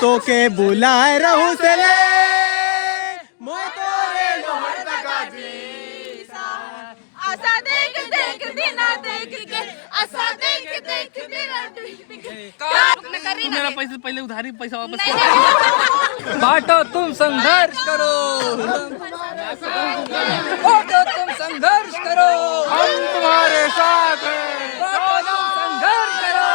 तो के बुलाए रहूं से ले असा देख देख बिना देख के असा देख देख बिना देख के मेरा पैसे पहले उधारी पैसा वापस करो। बांटो तुम संघर्ष करो, बांटो तुम संघर्ष करो, हम तुम्हारे साथ हैं। बांटो तुम संघर्ष करो।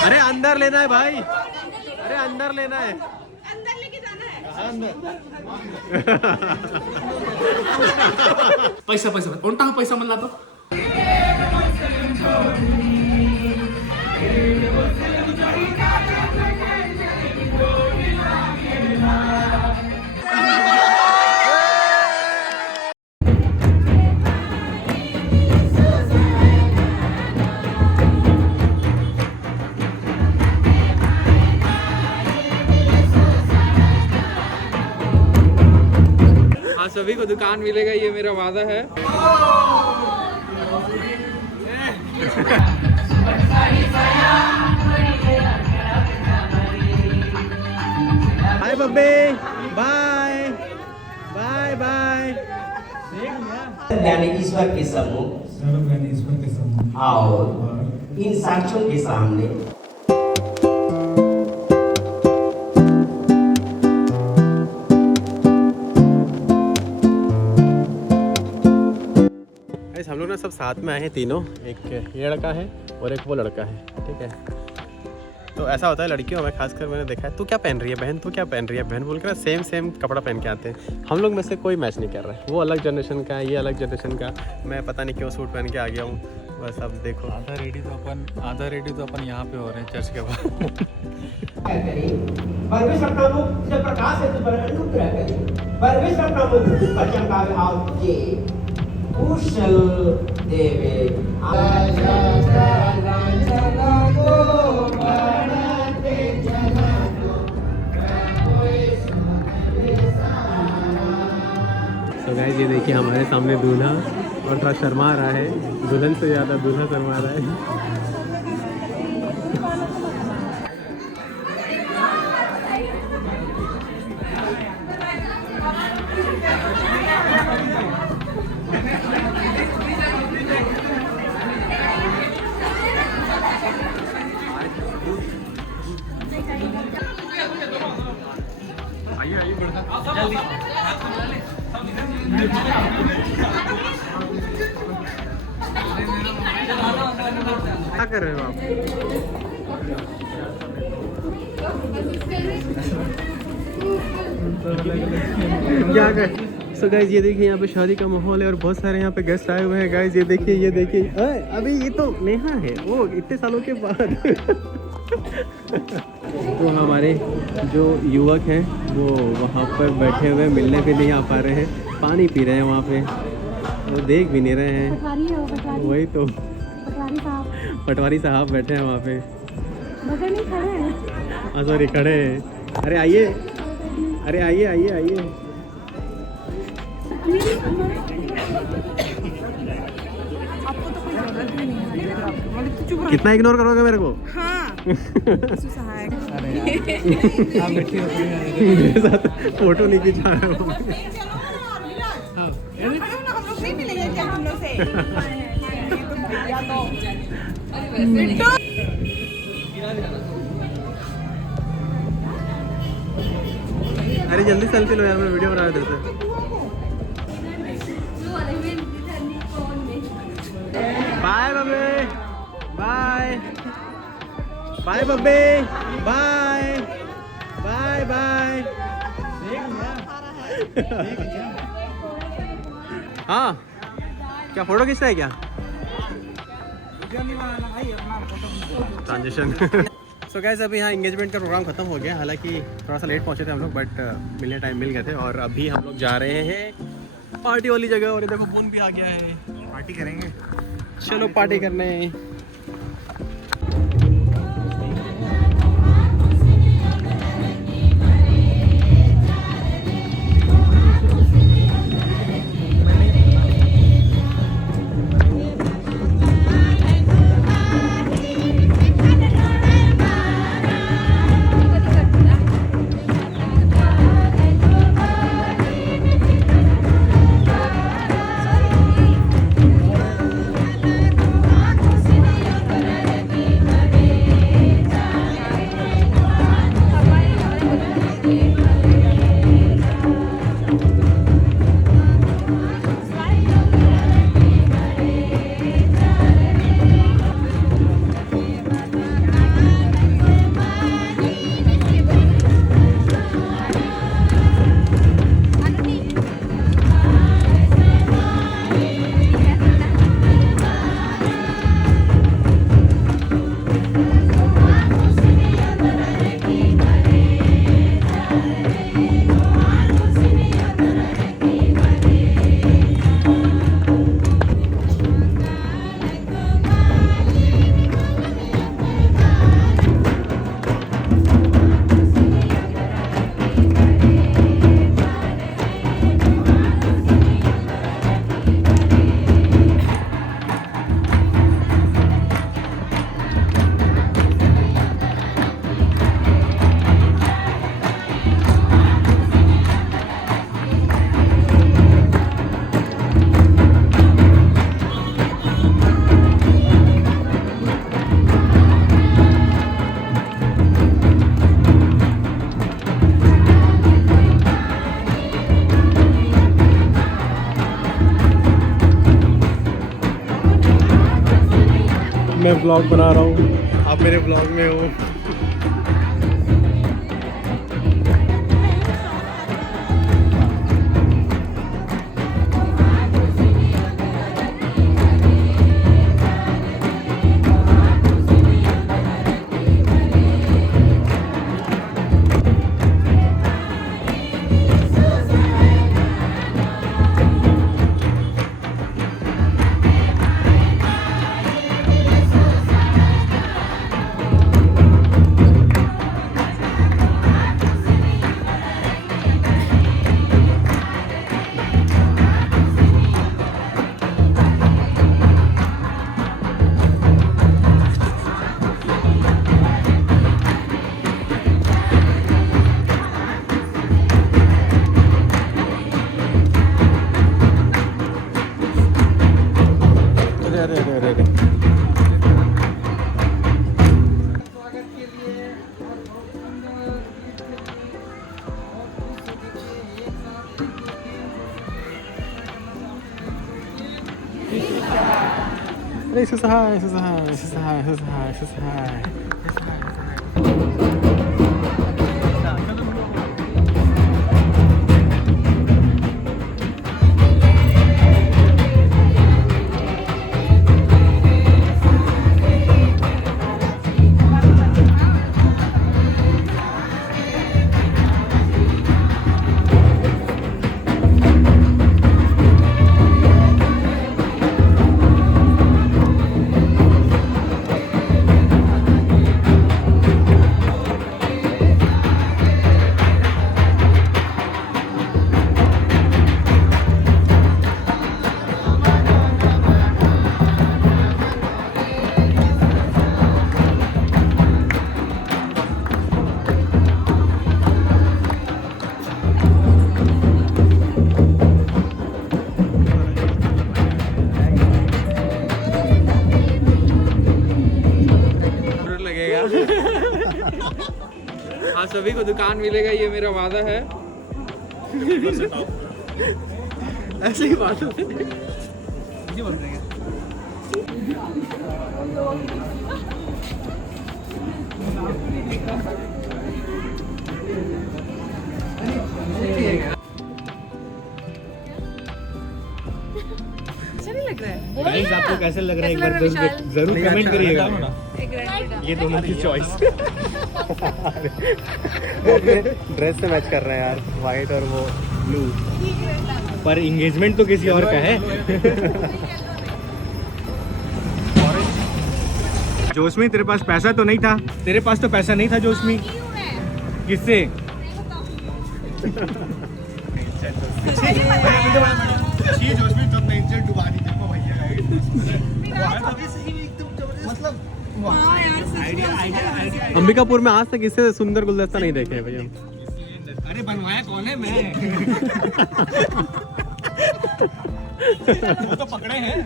अरे अंदर लेना है भाई, अरे अंदर लेना है, अंदर लेके जाना है। अंदर। पैसा पैसा कोणता हा पैसा म्हणला तो? हाँ सभी को दुकान मिलेगा, ये मेरा वादा है। बाय बब्बे, बाय बाय बाय। यानी ईश्वर के सम्मुख और इन साक्षियों के सामने हम लोग ना सब साथ में आए हैं तीनों, एक ये लड़का है और एक वो लड़का है, ठीक है। तो ऐसा होता है लड़कियों में, खासकर मैंने देखा है। तू क्या पहन रही है बहन, तू क्या पहन रही है बहन बोल कर सेम सेम कपड़ा पहन के आते हैं। हम लोग में से कोई मैच नहीं कर रहा है, वो अलग जनरेशन का है, ये अलग जनरेशन का। मैं पता नहीं क्यों सूट पहन के आ गया हूँ, बस अब देखो। आधा रेडी तो अपन यहाँ पे हो रहे हैं चर्च के बाद। परमेश्वर प्रभु से प्रकाश है तो अनुग्रह करे। परमेश्वर प्रभु वचन का भाव ये कुशल देवे तो गाइस ये देखिए हमारे सामने दूल्हा, और थोड़ा शर्मा रहा है, दुल्हन से ज़्यादा दूल्हा शर्मा रहा है। क्या कर रहे हो आप? क्या कर? सो गाइज ये देखिए यहाँ पे शादी का माहौल है और बहुत सारे यहाँ पे गेस्ट आए हुए हैं। गाइज ये देखिए अभी ये तो नेहा है, वो इतने सालों के बाद। तो हमारे जो युवक हैं वो वहाँ पर बैठे हुए मिलने भी नहीं आ पा रहे हैं, पानी पी रहे हैं वहाँ पे, वो देख भी नहीं रहे हैं। वही तो पटवारी साहब बैठे हैं वहाँ पे। हाँ सॉरी खड़े हैं। अरे आइए, अरे आइए आइए आइए। कितना इग्नोर करोगे मेरे को? हाँ। मेरे साथ फोटो नहीं खिंचा रहे हो। अरे जल्दी सेल्फी लो यार, मैं वीडियो बना रहा था। बाय बब्बे, बाय बाय बब्बे, बाय बाय बाय। हाँ क्या फोटो खींचना है क्या? ट्रांजिशन। सो गाइस अभी यहाँ एंगेजमेंट का प्रोग्राम खत्म हो गया, हालांकि थोड़ा सा लेट पहुँचे थे हम लोग, बट मिलने टाइम मिल गए थे। और अभी हम लोग जा रहे हैं पार्टी वाली जगह, और देखो फोन भी आ गया है, पार्टी करेंगे। चलो पार्टी करने। मैं ब्लॉग बना रहा हूँ, आप मेरे ब्लॉग में हो। अरे अरे अरे अरे अरे हाँ सभी को दुकान मिलेगा, ये मेरा वादा है। ऐसे ही बात है। अच्छा नहीं लग रहा है? गाइस आपको कैसे लग रहा है एक बार कैसा लग रहा है जरूर कमेंट करिएगा। एक रेड ये दोनों की चॉइस। ड्रेस से मैच कर रहे हैं यार, वाइट और वो ब्लू। पर इंगेजमेंट तो किसी और का है। जोशमी तेरे पास पैसा तो नहीं था? तेरे पास तो पैसा नहीं था जोशमी। किससे? जोशमी तो नेचर डुबा दी देखो भैया। मतलब अंबिकापुर में आज तक इससे सुंदर गुलदस्ता नहीं देखे हैं भैया। अरे बनवाया कौन है? मैं। वो तो पकड़े हैं।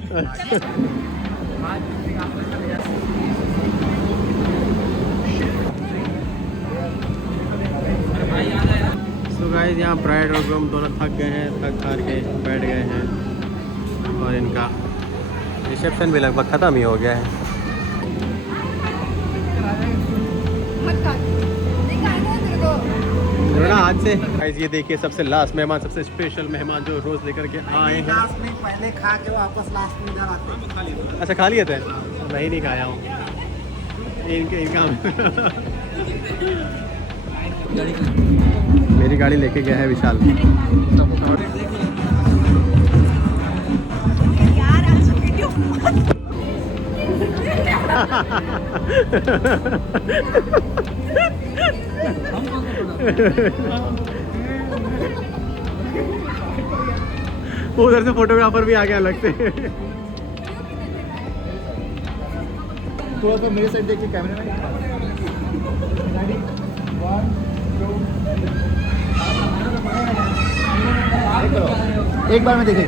तो गाइस यहाँ ब्राइड और ग्रूम दोनों थक गए हैं, थक हार के बैठ गए हैं और इनका रिसेप्शन भी लगभग ख़त्म ही हो गया है। ना आज से गाइस ये देखिए सबसे लास्ट मेहमान, सबसे स्पेशल मेहमान जो रोज लेकर के आए हैं। पहले खा के वापस लास्ट में इधर आते हैं। अच्छा खा लिए थे? मैं ही नहीं खाया हूँ इनका मेरी गाड़ी लेके गया है विशाल। यार आज वीडियो उधर से फोटोग्राफर भी आ गया अलग से। थोड़ा सा मेरे साइड देखिए कैमरे में। एक बार में देखें।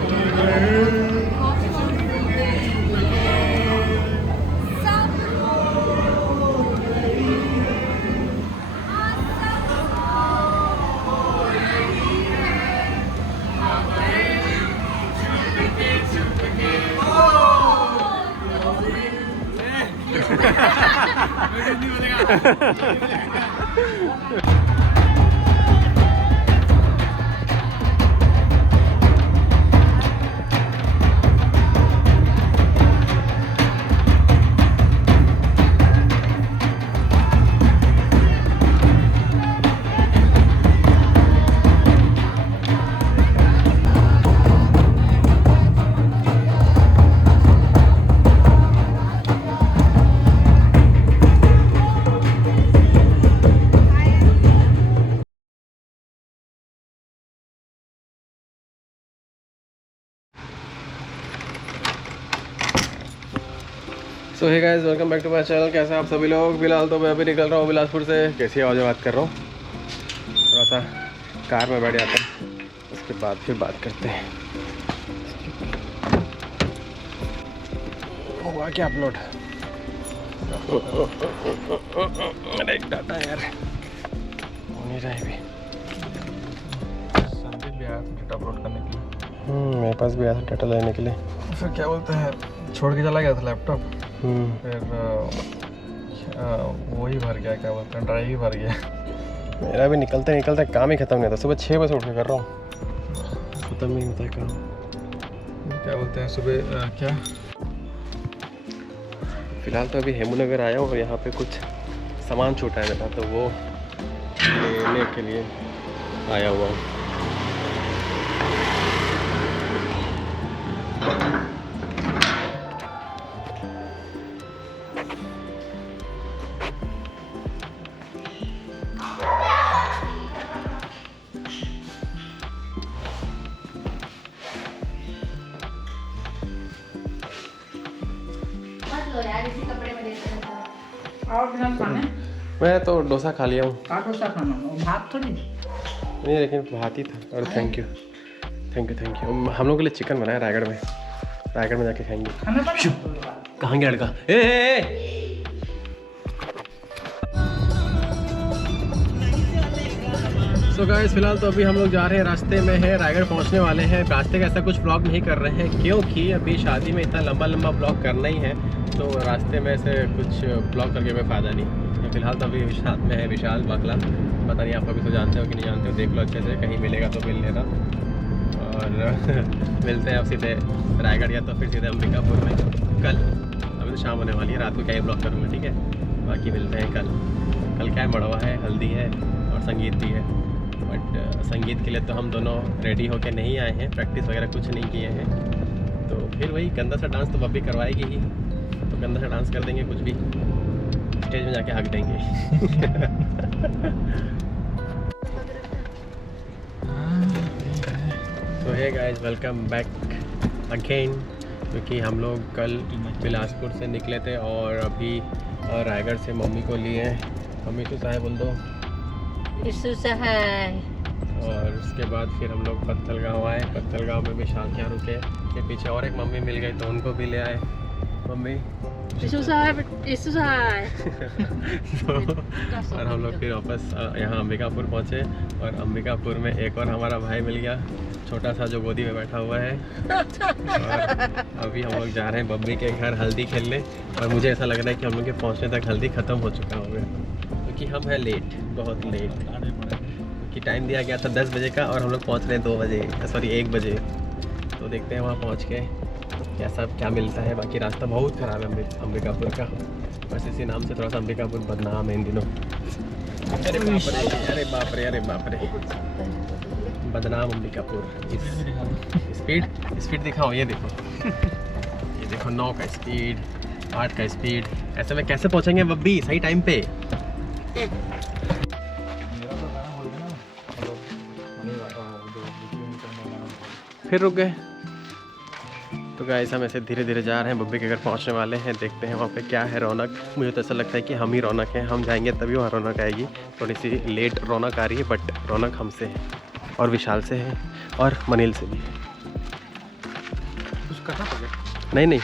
So hey guys, welcome back to my channel. कैसे हैं आप सभी लोग? फिलहाल तो मैं अभी निकल रहा हूँ बिलासपुर से। कैसी आवाज़ बात कर रहा हूँ, थोड़ा सा कार में बैठ जाते हैं, उसके बाद फिर बात करते हैं। हुआ क्या अपलोड? अरे डाटा यार हो नहीं रहा है अभी। संदीप भी आया था डेटा अपलोड करने के लिए। मेरे पास भी आया था डाटा लेने के लिए। फिर क्या बोलते हैं, छोड़ के चला गया था लैपटॉप। फिर वही भर गया, क्या बोलते हैं, ड्राइव ही भर गया। मेरा भी निकलते निकलते काम ही खत्म नहीं होता। सुबह 6 बजे उठ के कर रहा हूँ, खत्म नहीं होता है काम। क्या बोलते हैं, सुबह क्या फिलहाल तो अभी हेमूनगर आया हूँ और यहाँ पे कुछ सामान छूटा है मेरा, तो वो लेने के लिए आया हुआ हूँ। और बिना खाने मैं तो डोसा खा लिया हूँ। का डोसा खाना और भात थोड़ी। नहीं, लेकिन भात ही था। और thank you thank you thank you. हम लोग के लिए चिकन बनाया रायगढ़ में, रायगढ़ में जाके खाएंगे। खाना बना कहाँ गया लड़का? ए सो गाइस, फिलहाल तो अभी हम लोग जा रहे हैं, रास्ते में है, रायगढ़ पहुंचने वाले हैं। रास्ते का ऐसा कुछ ब्लॉग नहीं कर रहे हैं क्योंकि अभी शादी में इतना लंबा लंबा ब्लॉग करना ही है, तो रास्ते में से कुछ ब्लॉग करके कोई फ़ायदा नहीं। फिलहाल तो अभी साथ में है विशाल बाकला। पता नहीं आप अभी तो जानते हो कि नहीं जानते हो, देख लो अच्छे से, कहीं मिलेगा तो मिल लेना। और मिलते हैं अब सीधे रायगढ़ या तो फिर सीधे अंबिकापुर में कल। अभी तो शाम होने वाली है, रात को क्या ही ब्लॉग करूँगा, ठीक है। बाकी मिलते हैं कल। कल क्या है, मड़वा है, हल्दी है और संगीत भी है। बट संगीत के लिए तो हम दोनों रेडी होके नहीं आए हैं, प्रैक्टिस वगैरह कुछ नहीं किए हैं। तो फिर वही गंदा सा डांस तो बब्बी करवाएगी ही, तो गंदा सा डांस कर देंगे, कुछ भी स्टेज में जाके हक देंगे। तो hey guys, welcome back again. क्योंकि हम लोग कल बिलासपुर से निकले थे और अभी रायगढ़ से मम्मी को लिए। मम्मी को साहे बोल दो। और उसके बाद फिर हम लोग पत्थलगांव आए। पत्थलगांव में विशाल के यहाँ रुके, के पीछे और एक मम्मी मिल गई तो उनको भी ले आए। मम्मी और हम लोग फिर वापस यहाँ अंबिकापुर पहुँचे और अंबिकापुर में एक और हमारा भाई मिल गया, छोटा सा, जो गोदी में बैठा हुआ है। और अभी हम लोग जा रहे हैं बब्बी के घर हल्दी खेलने। और मुझे ऐसा लग रहा है कि हम लोग के पहुँचने तक हल्दी ख़त्म हो चुका होगा, क्योंकि हम हैं लेट, बहुत लेट। क्योंकि टाइम दिया गया था 10 बजे का और हम लोग पहुँच रहे हैं 2 बजे, सॉरी 1 बजे। तो देखते हैं वहाँ पहुँच के कैसा क्या मिलता है। बाकी रास्ता बहुत ख़राब है अंबिकापुर का, बस इसी नाम से थोड़ा सा अंबिकापुर बदनाम है इन दिनों। अरे बाप रे, अरे बाप रे, अरे बाप रे, बदनाम अंबिकापुर। स्पीड दिखाओ, ये देखो, ये देखो 9 का स्पीड, 8 का स्पीड। ऐसे में कैसे पहुँचेंगे बब्बी सही टाइम पे? फिर रुक गए। तो गाइस, हम ऐसे धीरे धीरे जा रहे हैं, बब्बी के घर पहुंचने वाले हैं। देखते हैं वहाँ पे क्या है रौनक। मुझे तो ऐसा लगता है कि हम ही रौनक हैं, हम जाएंगे तभी वहाँ रौनक आएगी। थोड़ी सी लेट रौनक आ रही है, बट रौनक हमसे है और विशाल से है और मनील से भी है। कुछ करना पड़ेगा? नहीं नहीं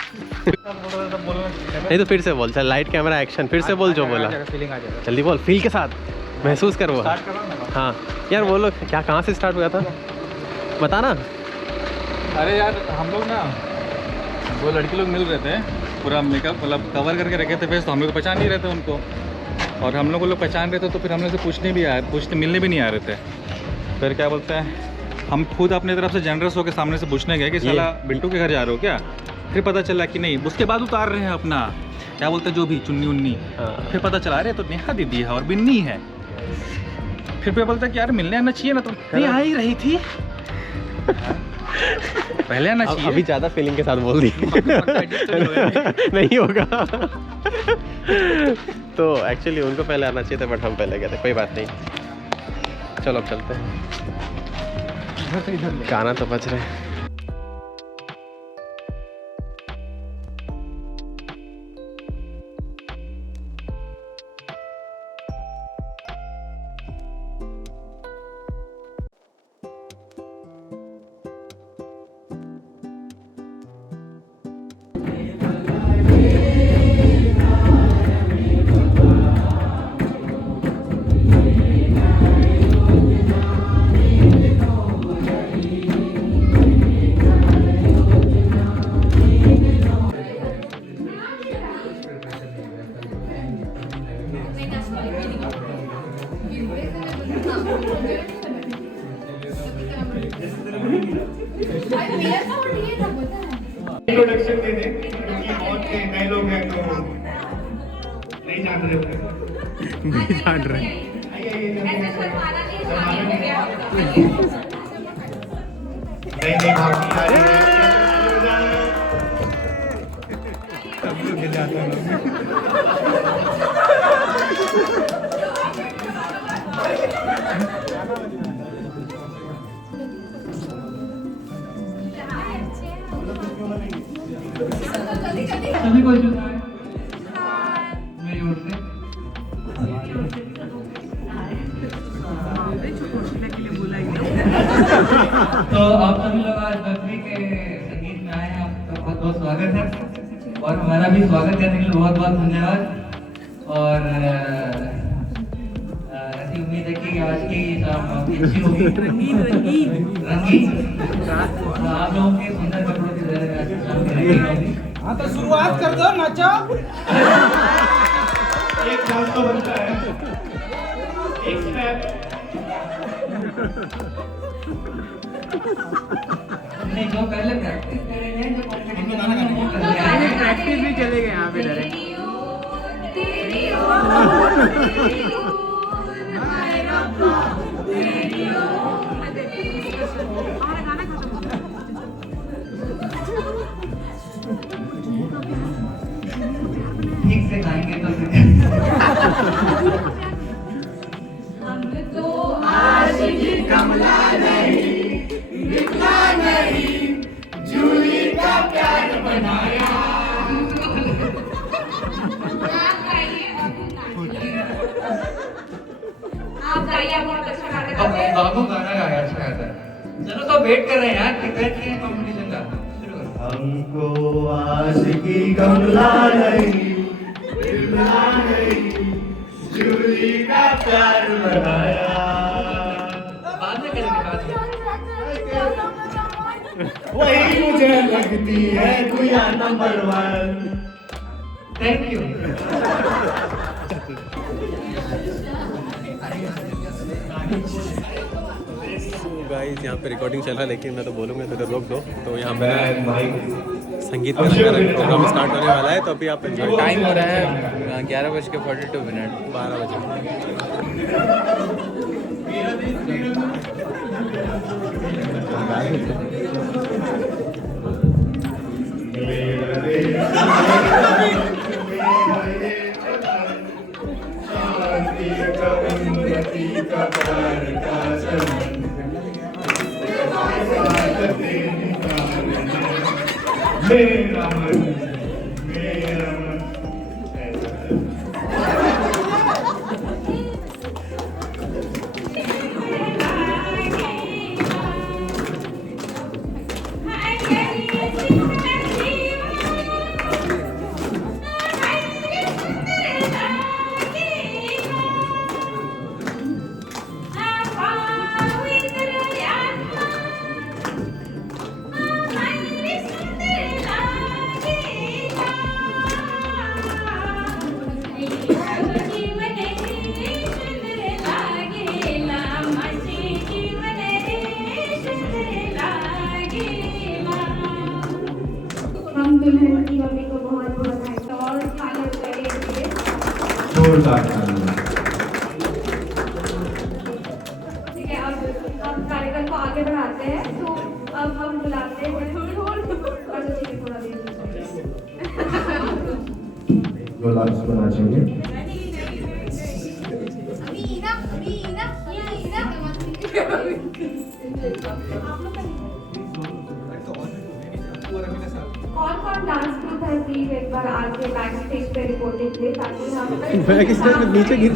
तो फिर से बोल, चल लाइट कैमरा एक्शन, फिर से बोल जो बोला, जल्दी बोल, फील के साथ महसूस कर वो। हाँ यार बोलो, क्या कहाँ से स्टार्ट हुआ था बताना। अरे यार, हम लोग ना 2 लड़की लोग मिल रहे थे, पूरा मेकअप मतलब कवर करके रखे थे फेस, तो हम लोग पहचान नहीं रहे थे उनको। और हम लोग पहचान रहे थे तो फिर हम लोग से मिलने भी नहीं आ रहे थे। फिर क्या बोलते हैं, हम खुद अपने तरफ से जनरस होकर सामने से पूछने गए कि साला बिल्टू के घर जा रहे हो क्या। फिर पता चला कि नहीं, उसके बाद उतार रहे हैं अपना क्या बोलते हैं जो भी चुन्नी उन्नी। फिर पता चला रहे तो नेहा दीदी है और बिन्नी है। फिर बोलता है कि यार मिलने आना चाहिए ना, तो नहीं आ ही रही थी पहले आना चाहिए। अभी ज़्यादा फीलिंग के साथ बोल दी नहीं होगा तो एक्चुअली उनको पहले आना चाहिए था, बट हम पहले गए थे। कोई बात नहीं, चलो अब चलते हैं। गाना तो बज रहे हैं। इंट्रोडक्शन दे दें क्योंकि बहुत से नए लोग हैं तो नहीं जान रहे होंगे। नहीं जान रहे। नहीं भाभी आ रही है। सभी को सुना है मेरी ओर से। तो आप सभी लोग आज बकरी के संगीत में आए हैं, आपका बहुत बहुत स्वागत है और हमारा भी स्वागत करने के लिए बहुत बहुत धन्यवाद। और ऐसी उम्मीद है कि आज की शाम काफी अच्छी होगी, रंगीन आप लोगों के सुंदर कपड़ों की वजह से आज की शाम रंगीन होगी। हाँ तो शुरुआत कर दो, नाचो। एक डांस तो बनता है, एक स्टेप। नहीं, जो पहले प्रैक्टिस करेंगे, जो प्रैक्टिस भी चलेगा यहाँ पे डायरेक्ट। ठीक से गाएंगे तो हम तो आशिकी कमला नहीं, निकला नहीं, जूली का प्यार बनाया। आप गाइए, बहुत अच्छा गाना गाते हैं। बाबू गाना गाया अच्छा गाता है। चलो तो वेट कर रहे हैं यार, प्रिपेयर किए हैं कंपटीशन का। शुरू करो। हमको आशिकी कमला नहीं, निकला नहीं, जूली का प्यार बनाया। बाद में करेंगे, बाद में। वही मुझे लगती है दुनिया नंबर 1। Thank you. गाइस यहाँ पे रिकॉर्डिंग चल रहा है, लेकिन मैं तो बोलूँगा तो रोक दो। तो यहाँ पे संगीत का प्रोग्राम स्टार्ट होने वाला है, तो अभी आप एंजॉय। टाइम हो रहा है 11:42 12 बजे। मेरा मन, मेरा मन। हम दुल्हन की मम्मी को बहुत बहुत थैंक्स और खाना चाहिए। जोरदार तालियां। ठीक है, अब हम कार्यक्रम को आगे बढ़ाते हैं। तो अब हम बुलाते हैं और ठीक है, थोड़ा देर जो लास्ट होना चाहिए। कौन कौन डांस ग्रुप है प्लीज एक बार आके बैक स्टेज पे रिपोर्टिंग दे ताकि हम बैक स्टेज पे नीचे गिर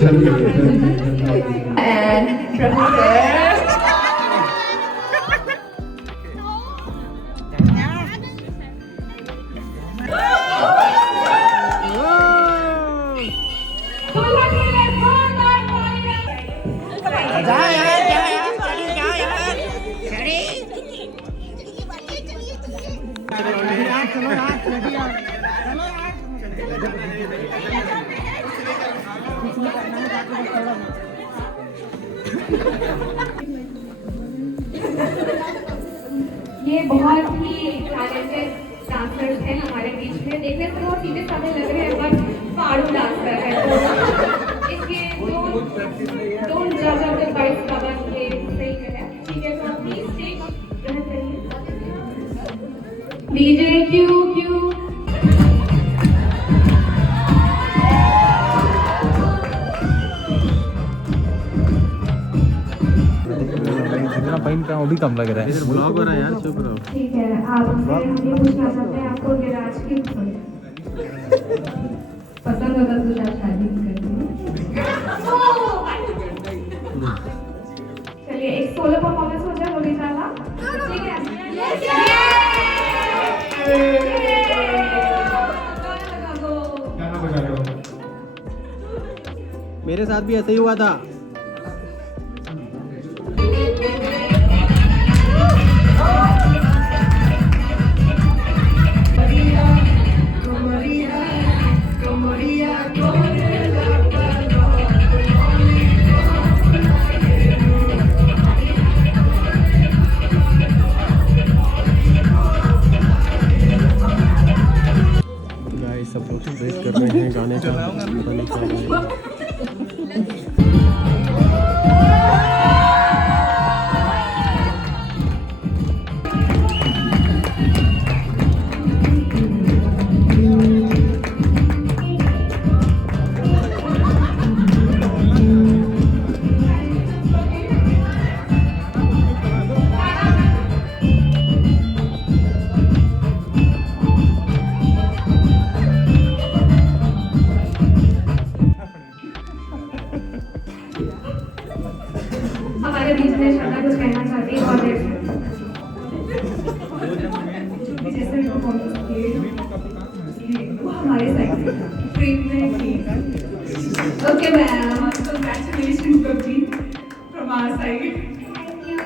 ये बहुत ही टैलेंटेड डांसर्स हैं हमारे बीच में। देखने से बहुत सीधे साधे लग रहे हैं पर फाड़ू डांसर है। तो इसके डोंट जज ऑफ द बाइक कवर ये सही है। ठीक है, तो प्लीज स्टेज ग्रहण करिए। डीजे क्यू क्यू जितना पाइन का वो भी कम लग रहा है। ब्लॉग हो रहा है यार, चुप रहो। ठीक है, आपसे हम ये पूछना चाहते हैं आपको विराज की पसंद होता तो शायद शादी भी करती है। चलिए एक सोलो परफॉर्मेंस हो जाए, बोली जाला। ठीक है, गाना बजा रहे हो। मेरे साथ भी ऐसा ही हुआ था। गाइस सब लोग वेट कर रहे हैं गाने का, पता नहीं क्या गाएंगे। हमारे बीच में श्रद्धा कुछ कहना चाहती है और जैसे भी परफॉर्मेंस किए वो हमारे साइड से फ्रेम में थी। ओके मैम, कंग्रेचुलेशन कभी from our side. Thank you.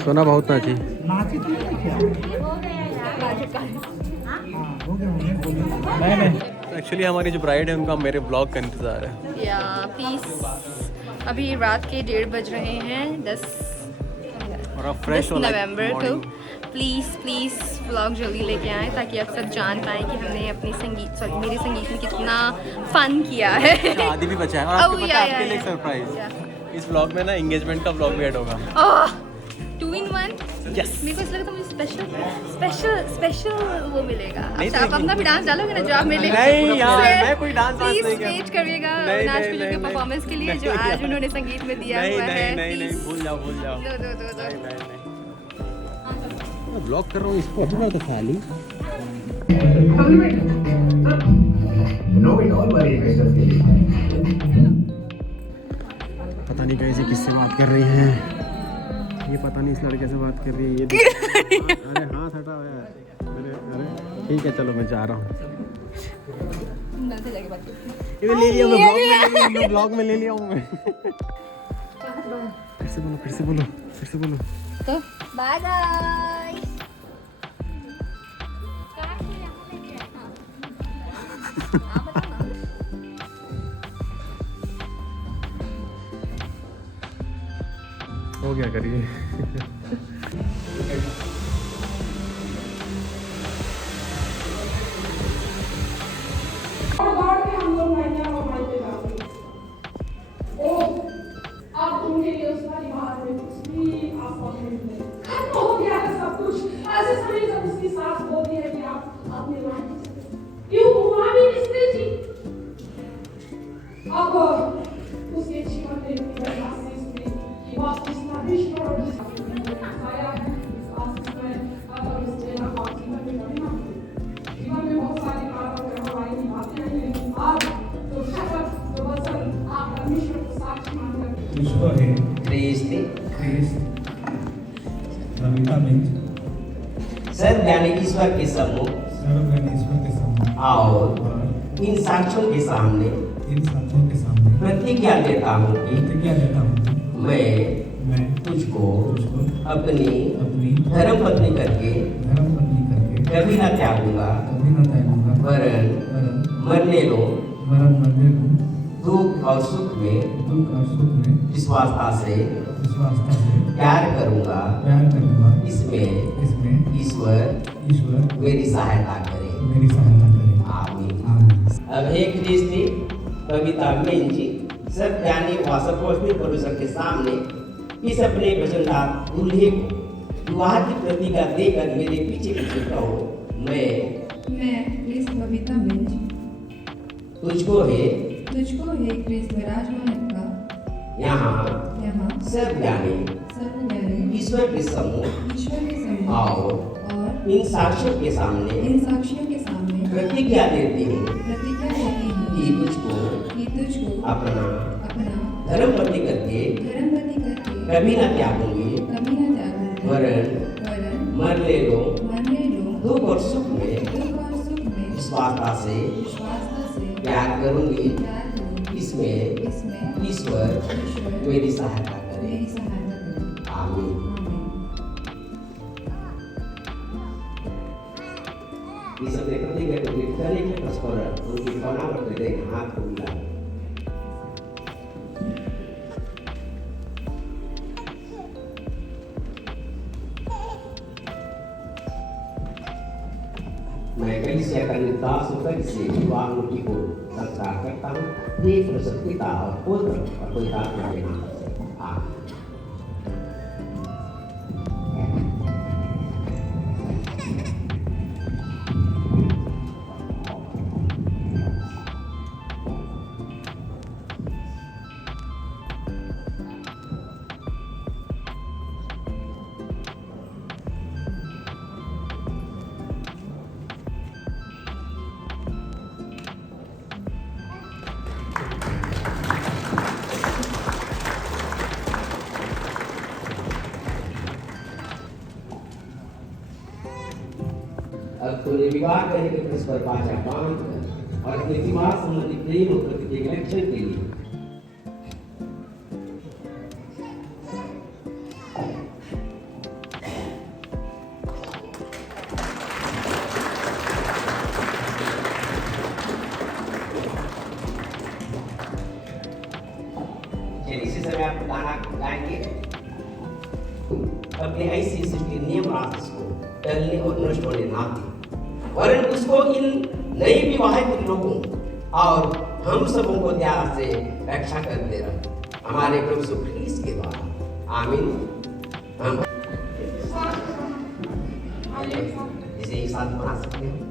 Sona बहुत नाची। एक्चुअली हमारी जो ब्राइड है उनका मेरे ब्लॉग का इंतज़ार है। या प्लीज, अभी रात के 1:30 बज रहे हैं, 10 नवंबर को। प्लीज़ व्लॉग जल्दी लेके आएँ ताकि आप सब जान पाएँ कि हमने अपनी मेरे संगीत में कितना फन किया है। आदि भी बचा है और आपको पता है आपके लिए सरप्राइज, इस व्लॉग में ना एंगेजमेंट का व्लॉग भी ऐड होगा। 2 in 1। यस, मेरे को ऐसा लगा था मुझे स्पेशल वो मिलेगा। अच्छा, आप अपना भी डांस डालोगे ना जो आप मेरे लिए। नहीं यार, मैं कोई डांस प्लीज नहीं किया। वेट करिएगा नहीं, नाच नहीं, के नहीं, परफॉर्मेंस के लिए जो आज उन्होंने संगीत में दिया हुआ है। नहीं, भूल जाओ। दो। मैं ब्लॉग कर रहा हूँ इसको अच्छा तो साली। पता नहीं कैसे किससे बात कर रही हैं ये, पता नहीं इस लड़के से बात कर रही है ये। अरे हाँ हटा यार, अरे ठीक है चलो मैं जा रहा हूँ। ये ले लिया मैं ब्लॉग में ले लिया हूँ मैं। फिर से बोलो तो बाय गाइस। हो गया करिए। आप उनके लिए उस परिवार में कुछ भी आशा नहीं है। खत्म हो गया है सब कुछ। ऐसे समय जब उसकी सास बोलती है कि आप अपने लाइफ क्यों हुमानी रिश्ते थी, अब उसके जीवन में वजह से इसमें वापस विश्व और आया है। अगर इस जगह आप जीवन में बड़ी ना जीवन में बहुत सारी बातें हमारी बातें नहीं, लेकिन आज जो शब्द जो वचन आप परमेश्वर को साक्षी तुझको है कृष्ण क्रिस बबीता मिंज सर्व ज्ञानी ईश्वर के सम्मुख सर्वज्ञानी ईश्वर के सामने और और इन साक्षियों के सामने इन साथियों के सामने प्रतिज्ञा देता हूँ कि प्रतिज्ञा देता हूँ मैं तुझको अपनी अपनी धर्म पत्नी करके धर्म पत्नी करके कभी न त्यागूंगा कभी न त्यागूंगा वरन वरन मरने लो मरण मरने को दुख और सुख में दुख और सुख में विश्वासता से विश्वासता से प्यार करूंगा। प्यार करूंगा। इसमें ईश्वर मेरी सहायता करे। मेरी सहायता करे। आमीन। आमीन। अब हे कृष्ण कविता में जी सब ज्ञानी व सपोषणी पुरुषों के सामने इस अपने वचनदार दूल्हे को विवाह की प्रतिज्ञा देकर मेरे पीछे पीछे कहो। मैं क्रिस बबीता मिंज तुझको है क्रिस विराजमान का यहाँ सब ज्ञानी सर्वज्ञानी ईश्वर के सम्मुख ईश्वर के सम्मुख और इन साक्षियों के सामने प्रतिज्ञा देती हूँ कि तुझको अपना धर्म पति करके कभी न त्यागूंगी वरन मरने लो दुख और सुख में विश्वासता से प्यार करूंगी। इसमें ईश्वर मेरी सहायता करे। आमीन। ये सब प्रतिज्ञा को करने के पश्चात उनकी भावना पर हाथ को मिला। मैं कलिसिया का निर्दास होकर से विवाह मूर्ति को संस्कार करता हूँ। एक प्रसन्न पिता और पुत्र और पवित्र आत्मा के नाम से आमीन। अब तुमने विवाह करने के परस्पर वाचा बांध और अपने विवाह संबंधी प्रेम और प्रति के लक्षण के लिए इसी समय आप गाना गाएंगे। अपने ऐसी सृष्टि नियम राशि को टलने और नष्ट होने ना दे, वरन उसको इन नई विवाहित लोगों और हम सबों को दया से रक्षा करते रहे हमारे प्रभु यीशु ख्रीस्त के द्वारा। आमीन। हम इसे एक साथ बना सकते हैं।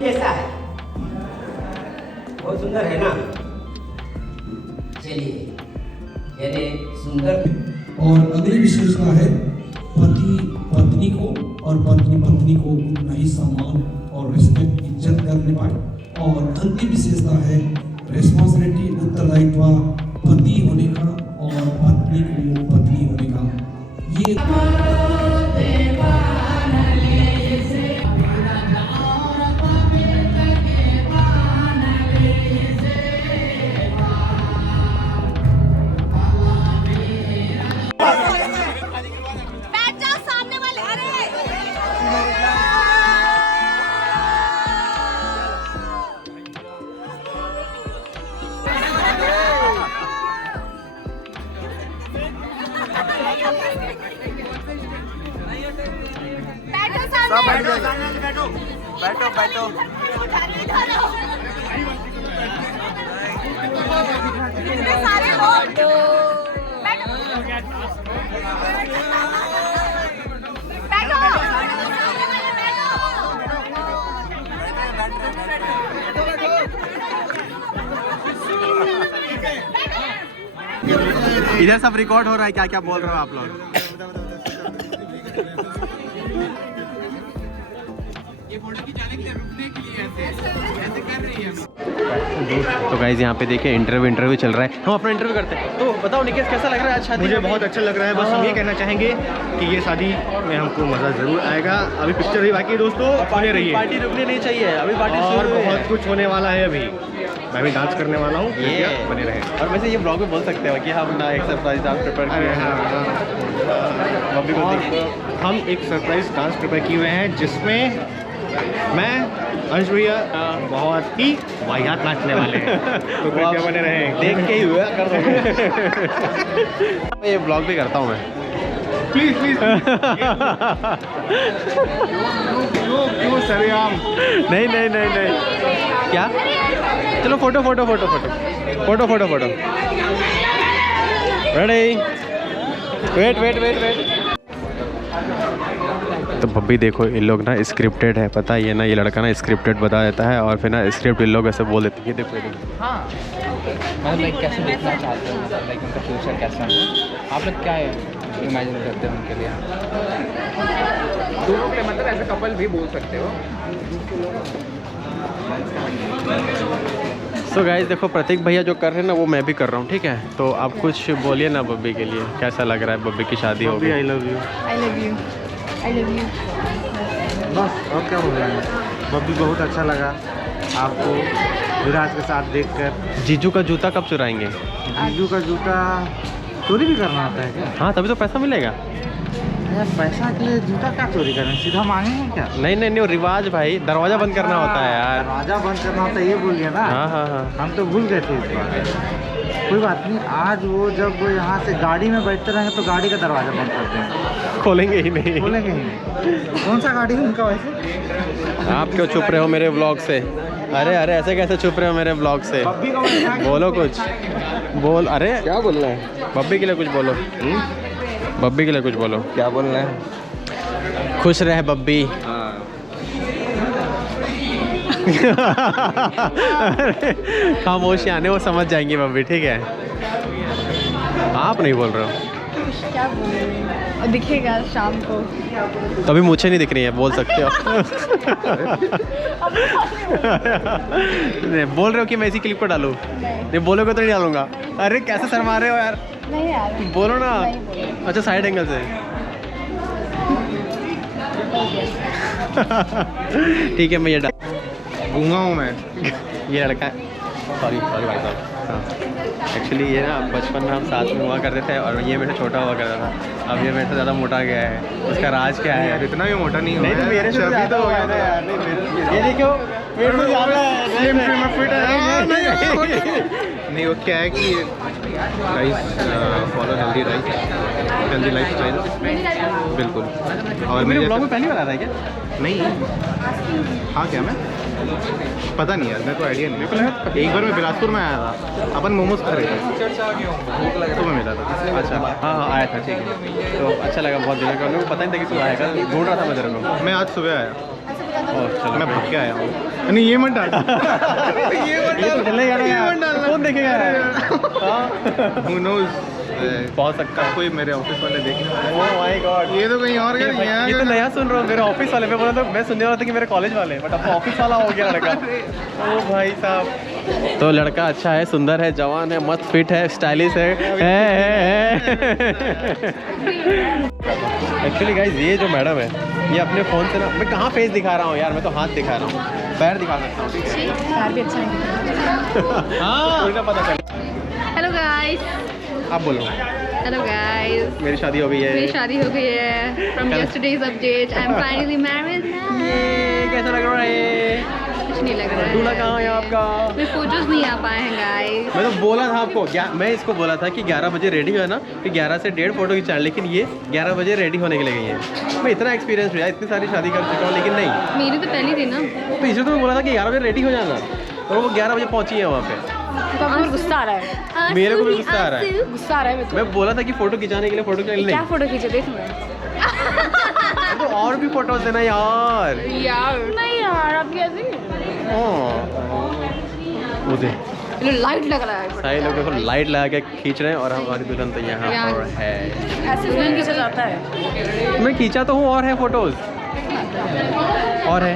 कैसा है? बहुत सुंदर है ना? चलिए, यानी सुंदर। और अगली विशेषता है पति पत्नी को और पत्नी पत्नी को उतना ही सम्मान और रिस्पेक्ट इज्जत करने पाए। और अंतिम विशेषता है रिस्पॉन्सिबिलिटी उत्तरदायित्व पति होने का और पत्नी को पत्नी होने का। ये बैठो सारे लोग बैठो। इधर सब रिकॉर्ड हो रहा है, क्या क्या बोल रहे हो आप लोग। तो गाइस यहाँ पे देखिए इंटरव्यू चल रहा है, हम अपना इंटरव्यू करते हैं। तो बताओ निकेश कैसा लग रहा है आज शादी? मुझे बहुत अच्छा लग रहा है। बस हम ये कहना चाहेंगे कि ये शादी में हमको मज़ा ज़रूर आएगा। अभी पिक्चर ही बाकी है दोस्तों, बने रहिए। पार्टी रुकनी नहीं चाहिए, अभी पार्टी और शुरू है। बहुत कुछ होने वाला है। अभी मैं भी डांस करने वाला हूँ, बने रहे। और वैसे ये ब्लॉग में बोल सकते हो कि हम ना एक सरप्राइज डांस प्रिपेयर किए हैं मम्मी को और हम एक सरप्राइज डांस प्रिपेयर किए हुए हैं जिसमें मैं अंश भैया बहुत ही वाहियात नाचने वाले हैं। तो कृपया बने रहें। देख के ही हुआ कर दो। ये ब्लॉग भी करता हूँ मैं, प्लीज प्लीज। क्यों सरेआम? नहीं नहीं नहीं नहीं, क्या? चलो photo photo photo photo photo photo photo. Ready, wait wait wait wait. तो भब्बी देखो, इन लोग ना स्क्रिप्टेड है, पता है ये ना, ये लड़का ना स्क्रिप्टेड बता देता है और फिर ना स्क्रिप्ट इन लोग ऐसे बोल देते हैं। ये देखो, ये देखो। हाँ मतलब लाइक कैसे देखना चाहते हो, मतलब लाइक उनका फ्यूचर कैसा है, आप लोग क्या इमेजिन करते हो उनके लिए? दोनों के मतलब ऐसे कपल भी बोल सकते हो। सो गाइस देखो, प्रतीक भैया जो कर रहे हैं ना वो मैं भी कर रहा हूँ, ठीक है? तो आप कुछ बोलिए ना बब्बी के लिए, कैसा लग रहा है बब्बी की शादी हो गई? I love you. I love you, I love you. बस और क्या बोल रहे हैं। बब्बी बहुत अच्छा लगा आपको विराज के साथ देखकर। जीजू का जूता कब चुराएंगे? जीजू का जूता चोरी भी करना आता है क्या? हाँ, तभी तो पैसा मिलेगा। यार पैसा के लिए जूता क्या चोरी करना, सीधा मांगेंगे क्या? नहीं नहीं नहीं, रिवाज भाई, दरवाजा बंद करना होता है यार। दरवाजा बंद करना होता है, ये बोलिए ना। हाँ हाँ हाँ। हम तो भूल गए थे इस बार। कोई बात नहीं, आज वो जब वो यहाँ से गाड़ी में बैठते रहेंगे तो गाड़ी का दरवाजा बंद कर देंगे, खोलेंगे ही नहीं। खोलेंगे ही नहीं। कौन सा गाड़ी है उनका वैसे? आप क्यों चुप रहे हो मेरे ब्लॉग से? अरे अरे, ऐसे कैसे चुप रहे हो मेरे ब्लॉग से? बोलो कुछ, बोल। अरे क्या बोलना है? बब्बी के लिए कुछ बोलो। बब्बी के लिए कुछ बोलो। क्या बोलना है? खुश रहे बब्बी। खामोशी आने, वो समझ जाएंगी बब्बी, ठीक है? आप नहीं बोल रहे हो क्या बोल रहे हैं? और दिखेगा शाम को। तो अभी मुझे नहीं दिख रही है, बोल सकते हो। नहीं, बोल रहे हो कि मैं इसी क्लिप को डालूं? नहीं बोलोगे तो नहीं डालूंगा। अरे कैसे शर्मा रहे हो यार? नहीं यार, बोलो ना। अच्छा, साइड एंगल से। ठीक है, मैं ये गूंगा हूँ मैं। ये लड़का है, सॉरी सॉरी भाई साहब। हाँ एक्चुअली ये ना बचपन में हम साथ में हुआ करते थे और ये मेरे से छोटा हुआ करता था। अब ये मेरे से ज़्यादा मोटा गया है, उसका राज क्या है? यार इतना भी मोटा नहीं हुआ नहीं तो है। मेरे से चर्बी ज़्यादा तो हो गया था यार। ये देखो, मेरे से ज़्यादा है। नहीं, वो क्या है कि guys follow healthy life style बिल्कुल। और मेरे मेरे ब्लॉग में पहली बार आ रहा है क्या? नहीं, हाँ क्या मैं पता नहीं यार, मेरे को आइडिया नहीं। एक बार मैं बिलासपुर में आया था, अपन मोमोज खा रहे थे तो मैं मिला था। अच्छा, हाँ हाँ आया था, ठीक है। तो अच्छा लगा बहुत दिनों का, मेरे को पता नहीं था कि तू आएगा, ढूंढ रहा था मैं तेरे को। मैं आज सुबह आया, चलो मैं भाग के आया हूँ। नहीं ये मत डाल। ये तो चलेगा ना यार, कौन देखेगा यार? Who knows? पहुंच सकता है कोई मेरे ऑफिस वाले देखेंगे। ओह माय गॉड, ये तो कहीं और ये तो नया सुन रहा हूँ। मेरे ऑफिस वाले, मैं बोला तो मैं सुनने वाला था कि मेरे कॉलेज वाले, बट अब ऑफिस वाला हो गया लड़का। ओ भाई साहब, तो लड़का अच्छा है, सुंदर है, जवान है, मस्त फिट है, स्टाइलिश है। एक्चुअली गाइज ये जो मैडम है, ये अपने फ़ोन से ना, मैं कहाँ फेस दिखा रहा हूँ यार, मैं तो हाथ दिखा रहा हूँ, पैर दिखा सकता हूँ, ठीक है? पैर भी अच्छा नहीं। हाँ उल्टा पता चल। Hello guys. आप बोलो। हेलो गाइस, मेरी शादी हो गई है। मेरी शादी हो गई है। From yesterday's update, I am finally married now. ये कैसा लग रहा है? कुछ नहीं लग रहा है। दूल्हा कहाँ है आपका? मेरे फोटोज नहीं आ पाए हैं गाइस। मैं तो बोला था आपको, मैं इसको बोला था कि 11 बजे रेडी है ना, कि 11 से 1:30 फोटो खिंचा, लेकिन ये 11 बजे रेडी होने के लिए गई है। मैं इतना एक्सपीरियंस हुआ, इतनी सारी शादी कर चुका हूँ, लेकिन नहीं। मेरी तो पहली थी ना। तो इसलिए तो मैं बोला था कि 11 बजे रेडी हो जाना, और वो 11 बजे पहुंची है वहाँ पे। तो आपको गुस्सा आ रहा है? मेरे को भी गुस्सा आ रहा है। गुस्सा आ रहा है मेरे को। मैं बोला था कि फोटो खिंचाने के लिए, फोटो के लिए क्या नहीं। फोटो खींचे देख मैं। तो और भी फोटोज देना यार। यार नहीं यार, आप कैसे? वो दे, लाइट लग रहा है। सारे लोग देखो लाइट लगा के खींच रहे हैं और हमारी दुल्हन तो यहाँ पर है। ऐसे दुल्हन खींचा जाता है। मैं खींचा तो हूँ और है फोटोज और है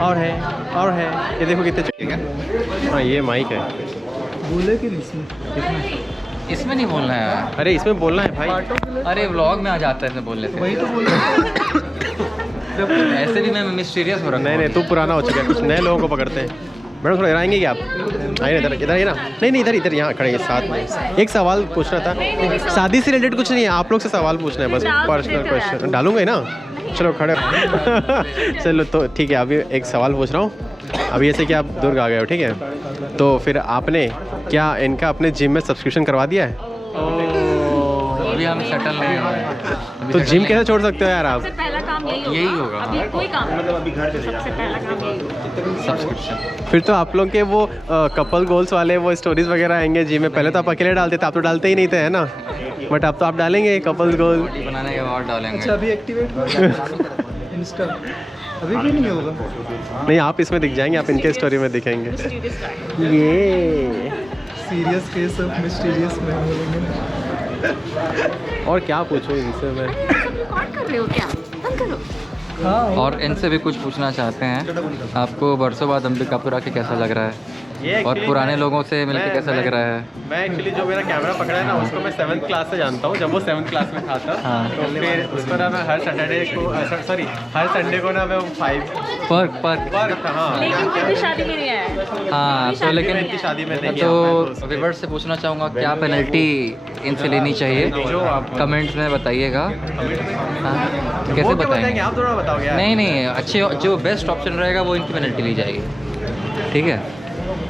और है ये देखो कितने चाहिए। हाँ ये माइक है। बोले कि इसमें नहीं बोलना है। अरे इसमें बोलना है भाई। अरे व्लॉग में आ जाता है इसमें बोलने से। वही तो बोल ऐसे भी मैं मिस्टीरियस हो रहा हूँ। नहीं तू पुराना हो चुका है, कुछ नए लोगों को पकड़ते हैं। मैडम थोड़ा इधर आएंगे क्या आप? आइए इधर इधर आइए ना। नहीं इधर यहाँ खड़े हैं साथ में। एक सवाल पूछना था, शादी से रिलेटेड कुछ नहीं है, आप लोग से सवाल पूछना है बस, पर्सनल क्वेश्चन। डालूंगा ही ना, चलो खड़े चलो तो ठीक है। अभी एक सवाल पूछ रहा हूँ। अभी जैसे कि आप दुर्ग आ गए हो, ठीक है, तो फिर आपने क्या इनका अपने जिम में सब्सक्रिप्शन करवा दिया है? अभी हम सेटल नहीं हैं। तो जिम कैसे छोड़ सकते हो यार आप? पहला काम यही होगा। अभी कोई काम सबसे पहला काम यही होगा। सब्सक्रिप्शन। फिर तो आप लोग के वो कपल गोल्स वाले वो स्टोरीज वगैरह आएंगे जिम में। पहले तो आप अकेले डालते थे, आप तो डालते ही नहीं थे, है ना? बट अब तो आप डालेंगे कपल गोल बनाने के बाद डालेंगे। अच्छा अभी एक्टिवेट इंस्टा अभी भी नहीं होगा। नहीं आप इसमें दिख जाएंगे, आप इनके स्टोरी में दिखेंगे। ये सीरियस केस ऑफ मिस्टीरियस में बोलेंगे। और क्या पूछूं इनसे मैं? रिकॉर्ड कर रहे हो क्या? बंद करो। हाँ और इनसे भी कुछ पूछना चाहते हैं। आपको बरसों बाद अंबिकापुर आके कैसा लग रहा है? और पुराने लोगों से मिलके कैसा लग रहा है? मैं एक्चुअली जो मेरा कैमरा पकड़ा है ना, उसको मैं 7th क्लास से जानता हूँ, जब वो 7th क्लास में था तो फिर उसको ना मैं हर सैटरडे को हर संडे को ना मैं 5 पर्क हाँ लेकिन शादी में नहीं आया। हाँ तो लेकिन इनकी शादी में नहीं तो विवर्स से पूछना चाहूँगा क्या पेनल्टी इनसे लेनी चाहिए? कमेंट्स में बताइएगा। हाँ कैसे बताएंगे? आप थोड़ा बताओगे यार। नहीं अच्छे जो बेस्ट ऑप्शन रहेगा वो इनकी पेनल्टी ली जाएगी, ठीक है?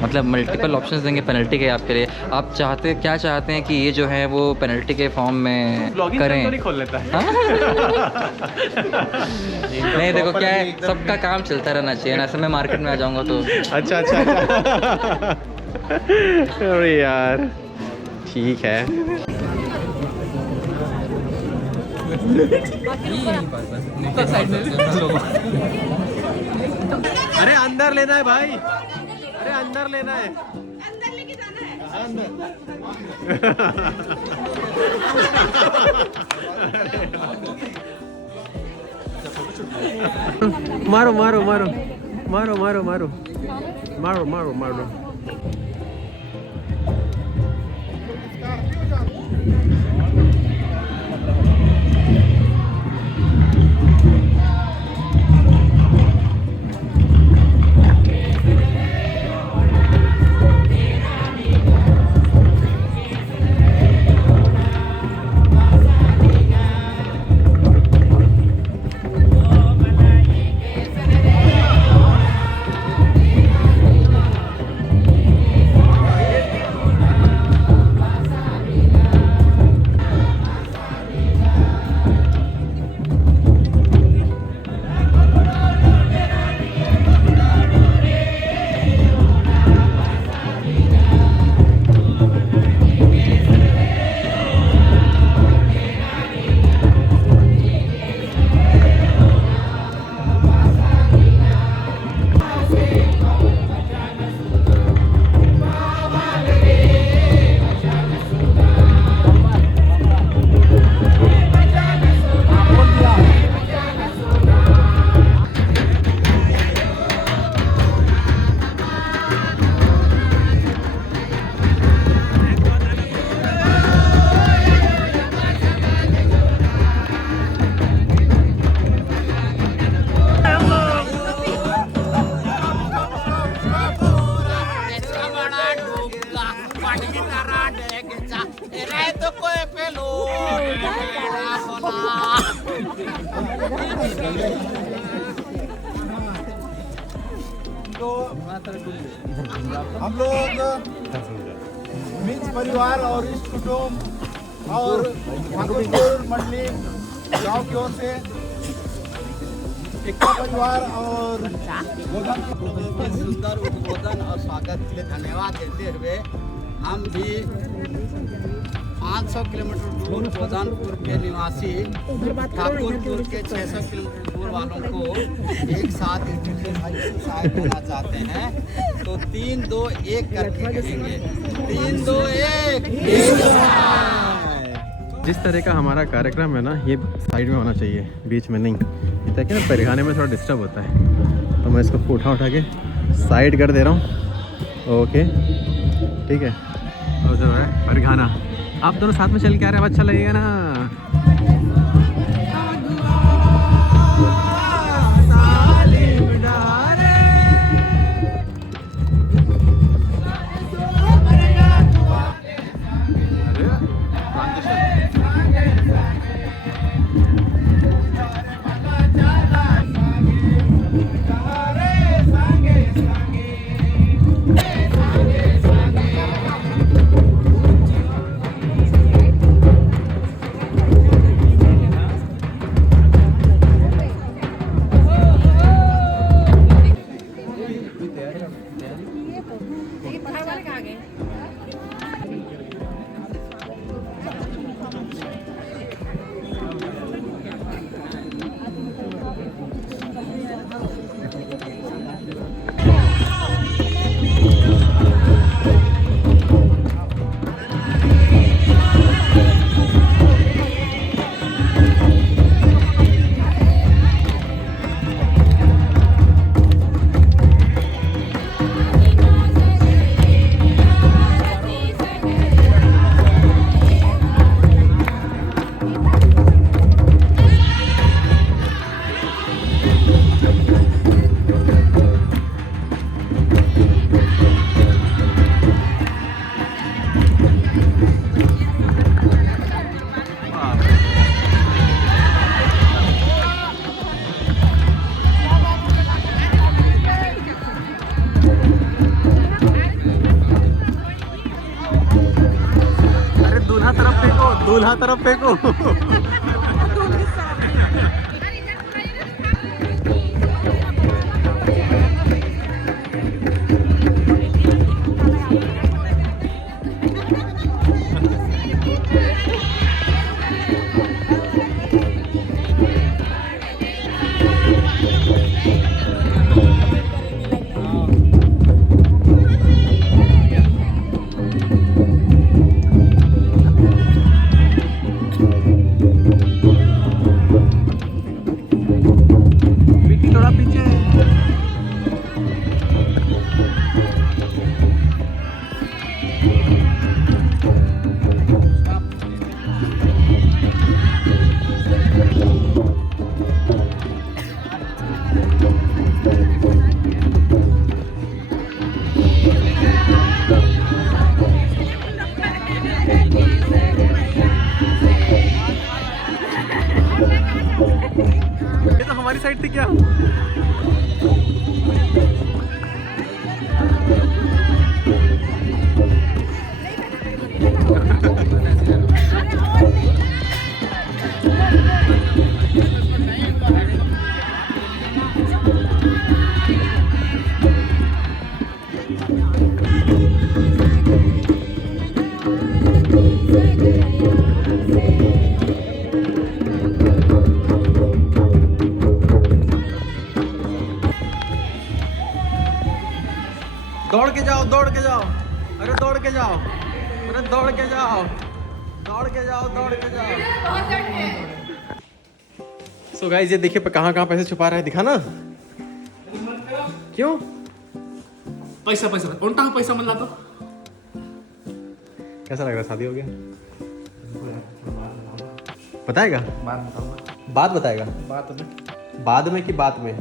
मतलब मल्टीपल ऑप्शंस देंगे पेनल्टी के आपके लिए। आप क्या चाहते हैं कि ये जो है वो पेनल्टी के फॉर्म में करें? नहीं खोल लेता है। नहीं देखो क्या है, सबका काम चलता रहना चाहिए ना। ऐसे मैं मार्केट में आ जाऊंगा तो अच्छा अरे यार ठीक है। अरे अंदर लेना है भाई, अरे अंदर लेना है, अंदर लेके जाना है अंदर। मारो मारो मारो मारो मारो मारो मारो मारो मारो। हम लोग मिक्स परिवार और इष्ट कुटुंब और ठाकुरपुर मंडली गांव की ओर से एकता परिवार और सुंदर उद्बोधन और स्वागत के लिए धन्यवाद देते हुए हम भी 500 किलोमीटर दूर गोदानपुर के निवासी ठाकुरपुर के 600 किलोमीटर दूर वालों को एक साथ सहायता देना चाहते हैं। तो तो 3 2 1 करके कहेंगे 3 2 1। जिस तरह का हमारा कार्यक्रम है ना, ये साइड में होना चाहिए, बीच में नहीं। ताकि ना परिखाने में थोड़ा डिस्टर्ब होता है, तो मैं इसको उठा के साइड कर दे रहा हूँ। ओके ठीक है। और जो है परिखाना, आप दोनों साथ में चल के आ रहे हैं, अच्छा लगेगा ना। दूल्हा तरफ फेंको। ये तो हमारी साइड थी क्या? दौड़ के जाओ, दौड़ के जाओ, अरे दौड़ के जाओ, अरे दौड़ के जाओ, दौड़ के जाओ, दौड़ के जाओ। सो गाइस, ये देखिए कहाँ कहाँ पैसे छुपा रहा है, दिखा ना। क्यों? पैसा पैसा कोणता पैसा म्हणला तो? कैसा लग रहा है? शादी हो गया? बताएगा? बात बताएगा? बाद में कि बात में?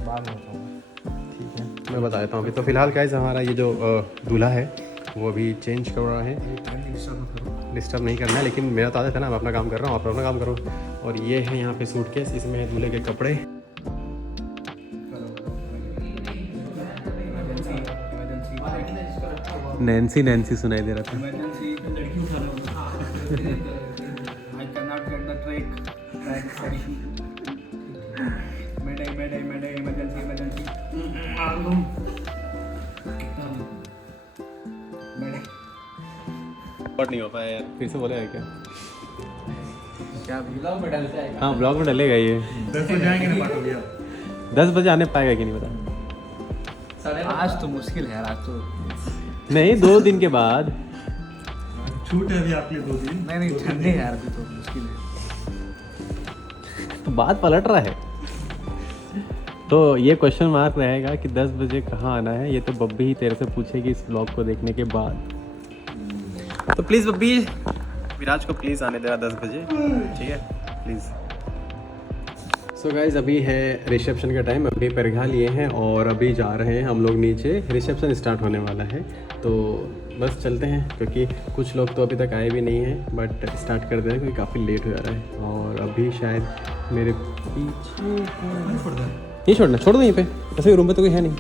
ठीक है, मैं बता देता हूँ अभी। तो फिलहाल गाइस, हमारा ये जो दूल्हा है वो अभी चेंज कर रहा है। डिस्टर्ब नहीं करना है, लेकिन मेरा तो आदत है ना, मैं अपना काम कर रहा हूँ, आप अपना काम करो। और ये है यहाँ पे सूटकेस, इसमें है दूल्हे के कपड़े। नैन्सी नैन्सी सुनाई दे रहा था। नहीं हो पाया यार, फिर से बोलेगा क्या? ब्लॉग में डालते हैं? हाँ, ब्लॉग में डलेगा ये। 10 बजे जाएंगे ना, 10 बजे आने पाएगा कि नहीं पता। आज तो मुश्किल है यार, आज तो नहीं 2 दिन के बाद छूट है अभी आपके लिए 2 दिन। नहीं ठंडे है यार, अभी तो मुश्किल है। तो बात पलट रहा है। तो ये क्वेश्चन मार्क रहेगा कि 10 बजे कहाँ आना है, ये तो बब्बी ही तेरे से पूछेगी इस व्लॉग को देखने के बाद। तो प्लीज़ बब्बी विराज को प्लीज़ आने देना 10 बजे, ठीक है प्लीज़। सो गाइज अभी है रिसेप्शन का टाइम, अभी परघा लिए हैं और अभी जा रहे हैं हम लोग नीचे, रिसेप्शन स्टार्ट होने वाला है। तो बस चलते हैं क्योंकि कुछ लोग तो अभी तक आए भी नहीं हैं, बट स्टार्ट कर दे रहे हैं क्योंकि काफ़ी लेट हो जा रहा है। और अभी शायद मेरे पीछे नहीं छोड़ना, छोड़ दो यहीं पे, ऐसे रूम पे तो कोई है नहीं।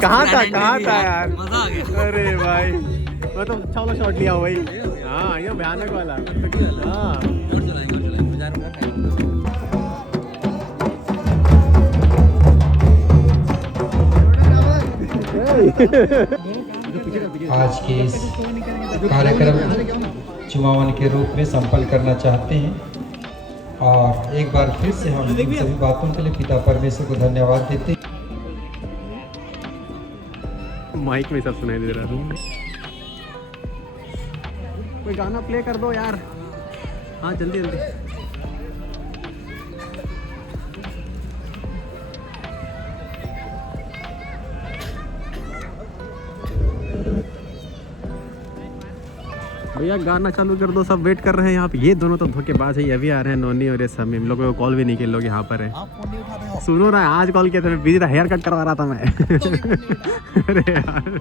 कहाँ था यार, मजा आ गया। अरे भाई मैं तो अच्छा वाला शॉट लिया भाई। हाँ ये भयानक वाला। हाँ आज के इस कार्यक्रम चुमावन के रूप में संपन्न करना चाहते हैं और एक बार फिर से हम इन सभी बातों के लिए पिता परमेश्वर को धन्यवाद देते हैं। माइक में सब सुनाई दे रहा है। कोई गाना प्ले कर दो यार। हाँ जल्दी जल्दी। भैया गाना चालू कर दो, सब वेट कर रहे हैं यहाँ पे। ये दोनों तो धोखेबाज है, ये अभी आ रहे हैं नोनी और ये सब। इन लोगों को कॉल भी नहीं किए, लोग यहाँ पर है। सुनो रहा है, आज कॉल किया था, मैं बिजी था, हेयर कट करवा रहा था मैं। अरे यार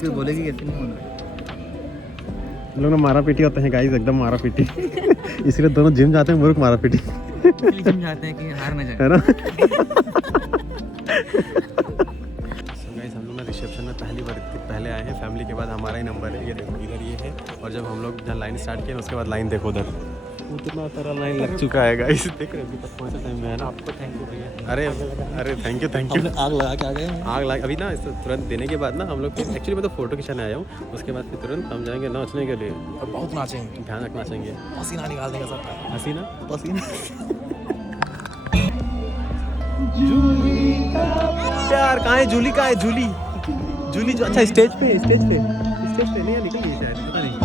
फिर बोलेगी कैसे नहीं होना। लोग ना मारा पीटी होते हैं गाइस, एकदम मारा पीटी। इसलिए दोनों जिम जाते हैं, मुर्ख मारा पीटी जिम जाते हैं कि हार ना जाए, है ना। गाइस हम लोग ना रिसेप्शन में पहले आए हैं, फैमिली के बाद हमारा ही नंबर है। ये देखो इधर ये है, और जब हम लोग जहाँ लाइन स्टार्ट किए उसके बाद लाइन देखो उधर उतना सारा लाइन लग चुका है गाइस। देख रहे हो अभी तक कौन सा टाइम में है ना। आपको थैंक यू भैया। अरे थैंक यू आग लगा के आ गए। आग लगा अभी ना, इसको तुरंत देने के बाद ना हम लोग एक्चुअली मैं तो फोटो खिंचाने आया हूँ, उसके बाद फिर तुरंत हम जाएंगे नाचने के लिए। और बहुत नाचेंगे, ध्यान रखना चाहिए, पसीना निकाल देंगे सब। हसीना पसीना यार कहाँ है जूली? कहाँ है जूली? जूली जो अच्छा स्टेज पे नहीं निकल गई शायद, पता नहीं।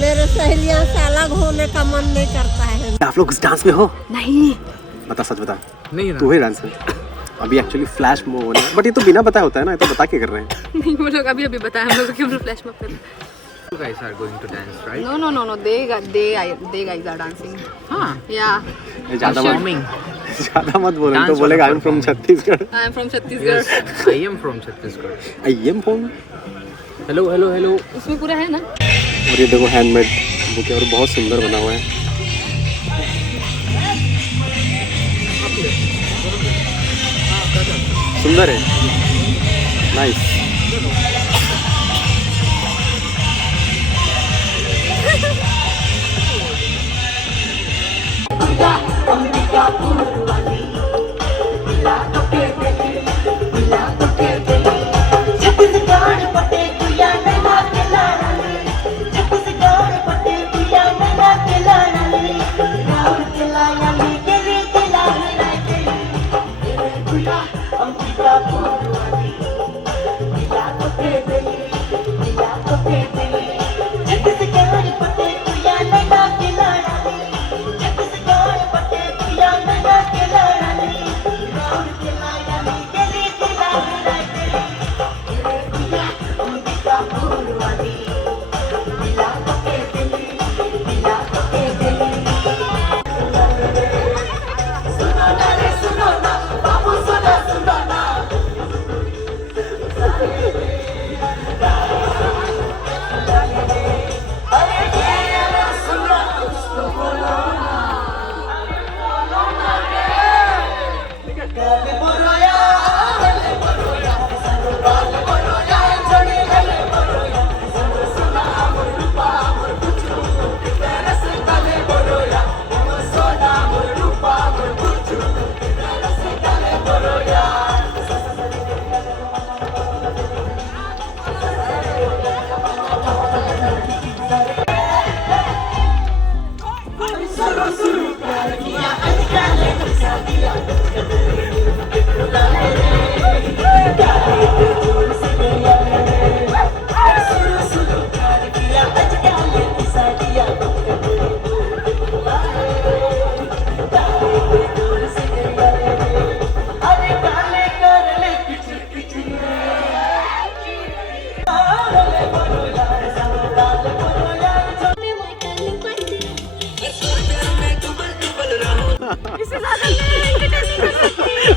मेरे सहेलियों से अलग होने का मन नहीं करता है। आप लोग उस डांस में हो? नहीं। बता, सच बता। नहीं तू है डांस में? अभी एक्चुअली फ्लैश मोब होने, बट ये तो बिना बताया होता है ना, ये तो बता के कर रहे हैं। नहीं वो लोग अभी बताया हम लोग क्यों फ्लैश मॉब कर। You guys are going to dance, right? No. They guys are dancing. हाँ. Yeah. ज़्यादा मत बोलो तो बोलेगा I am from Chhattisgarh. I am from Chhattisgarh. I am from Chhattisgarh. I am from. Hello. उसमें पूरा है ना। और ये देखो हैंडमेड बुके, और बहुत सुंदर बना हुआ है। सुंदर है, नाइस।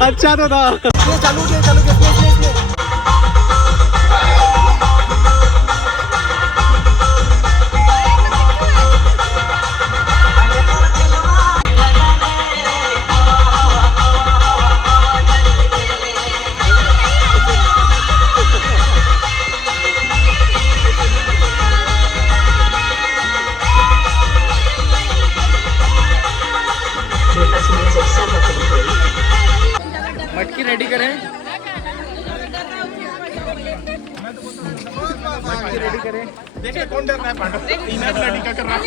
अच्छा तो था। चालू किया मटकी रेडी करें। देखिए कौन डर रहा है पांडव। मैं लड़ी का कर रहा हूं।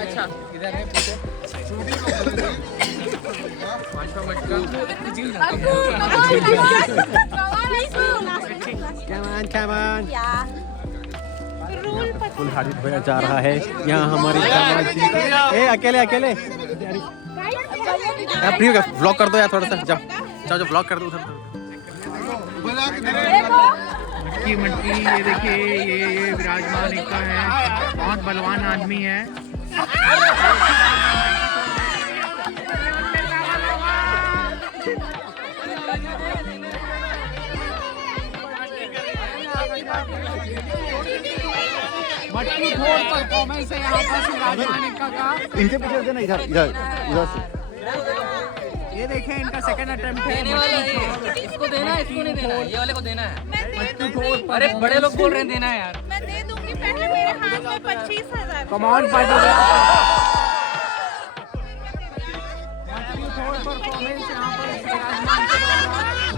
अच्छा इधर है पीछे। Come on. फुल हारित होया जा रहा है यहाँ हमारी ए अकेले प्रिय व्लॉग कर दो यार थोड़ा सा। जाओ व्लॉग कर दो उधर। मटकी ये देखिए ये विराजमान इक्का है, बहुत बलवान आदमी है। मटकी फोड़ परफॉर्मेंस है यहाँ पर शिवराज मानिक का। इनके पीछे देना, इधर इधर इधर से। ये देखें इनका सेकंड अटेम्प्ट है। इसको देना है, इसको नहीं देना है, ये वाले को देना है। अरे बड़े लोग बोल रहे हैं देना है यार। मैं दे दूंगी, पहले मेरे हाथ में 25,000। कम ऑन पार्टी परफॉर्मेंस यहाँ पर शिवराज मानिक के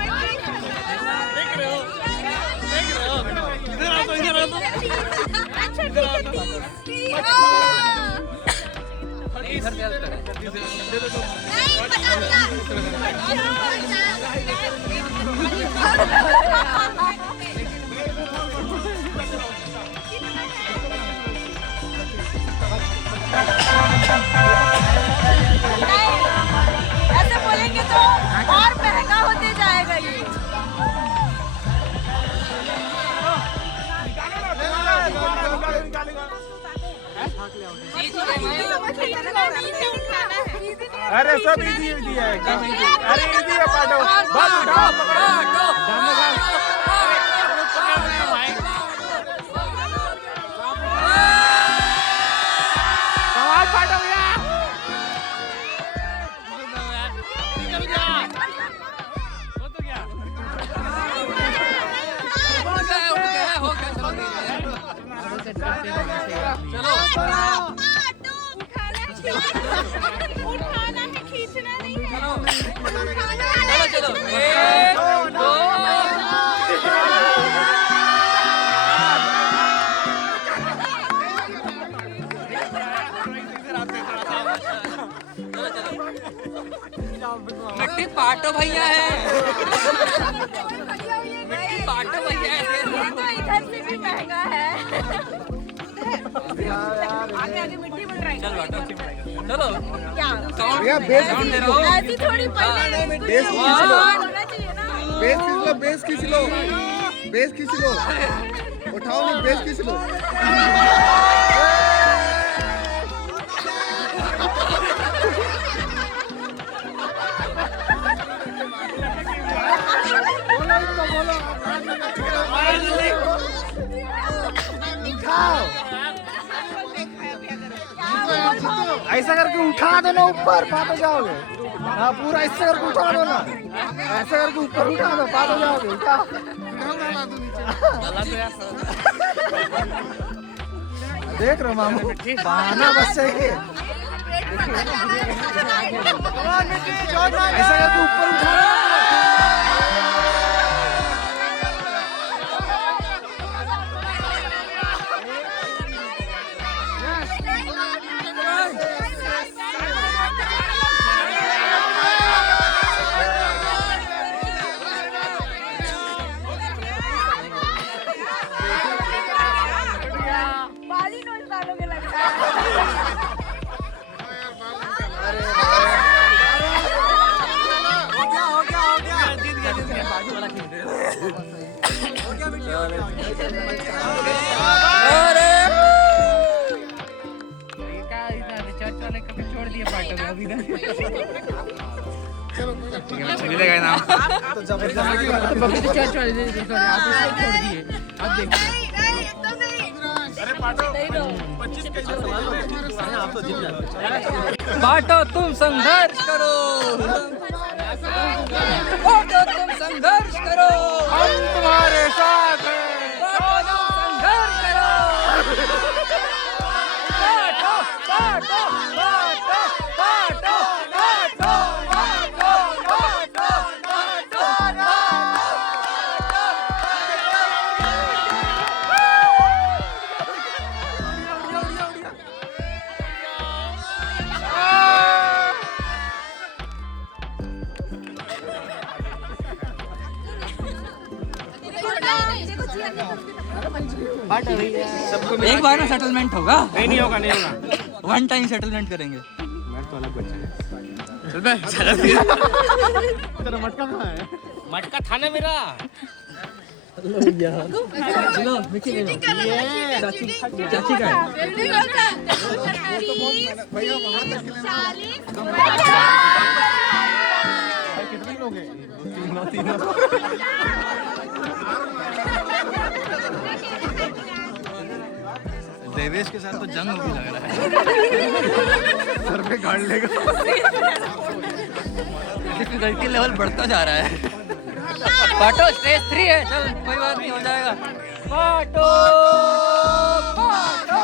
ऐसे बोलेंगे तो और महंगा होते जाएगा ये। अरे सब इजी है, अरे इजी है पाटो, बस उठाओ पकड़ो कमाल पाटो भैया। उठाना है, खींचना नहीं है। चलो 1 2 मिट्टी पाटो भैया है, मिट्टी पाटो भैया है। तो इधर से भी महंगा है। आगे आगे मिट्टी बढ़ रही है। चलो क्या भैया बेस साउंड दे रहा हूँ। ऐसी थोड़ी पहले बेस खींच लो, होना चाहिए ना। बेस खींच लो, बेस खींच लो, बेस खींच लो, उठाओ नहीं, बेस खींच लो। ऐसा करके उठा दो ना ऊपर, पातो जाओगे। हाँ पूरा ऐसे करके उठा दो ना, ऐसे करके ऊपर उठा दो, पातो जाओगे। उठा देख रहे हो मामू, बहाना बस चाहिए। ऐसा करके ऊपर उठा दो। बाली नोच डालोगे लगता है। चर्च वाले कभी छोड़ दिए पाटो में अभी ना। चलेगा ना तो जबरदस्त बबली तो चर्च वाले आप इसको छोड़ दिए। अब देखो एकदम नहीं। अरे पाटो 25 केजी आप तो जीत जाते। पाटो तुम संघर्ष करो, पाटो तुम संघर्ष करो, हम तुम्हारे साथ हैं। पाटो तुम संघर्ष करो, पाटो पाटो पाटो पाटो पाटो पाटो पाटो एक बार में सेटलमेंट होगा? नहीं होगा, नहीं होगा। वन टाइम सेटलमेंट करेंगे। मैं तो अलग बच्चा है। चल बे तेरा मटका कहाँ है? मटका था ना मेरा। चाची का कितने लोग हैं? देवेश के साथ तो जंग होगी लग रहा है। सर पे गाड़ लेगा। डिफिकल्टी लेवल बढ़ता जा रहा है। पाटो स्टेज 3 है, चल कोई बात नहीं, हो जाएगा। पाटो पाटो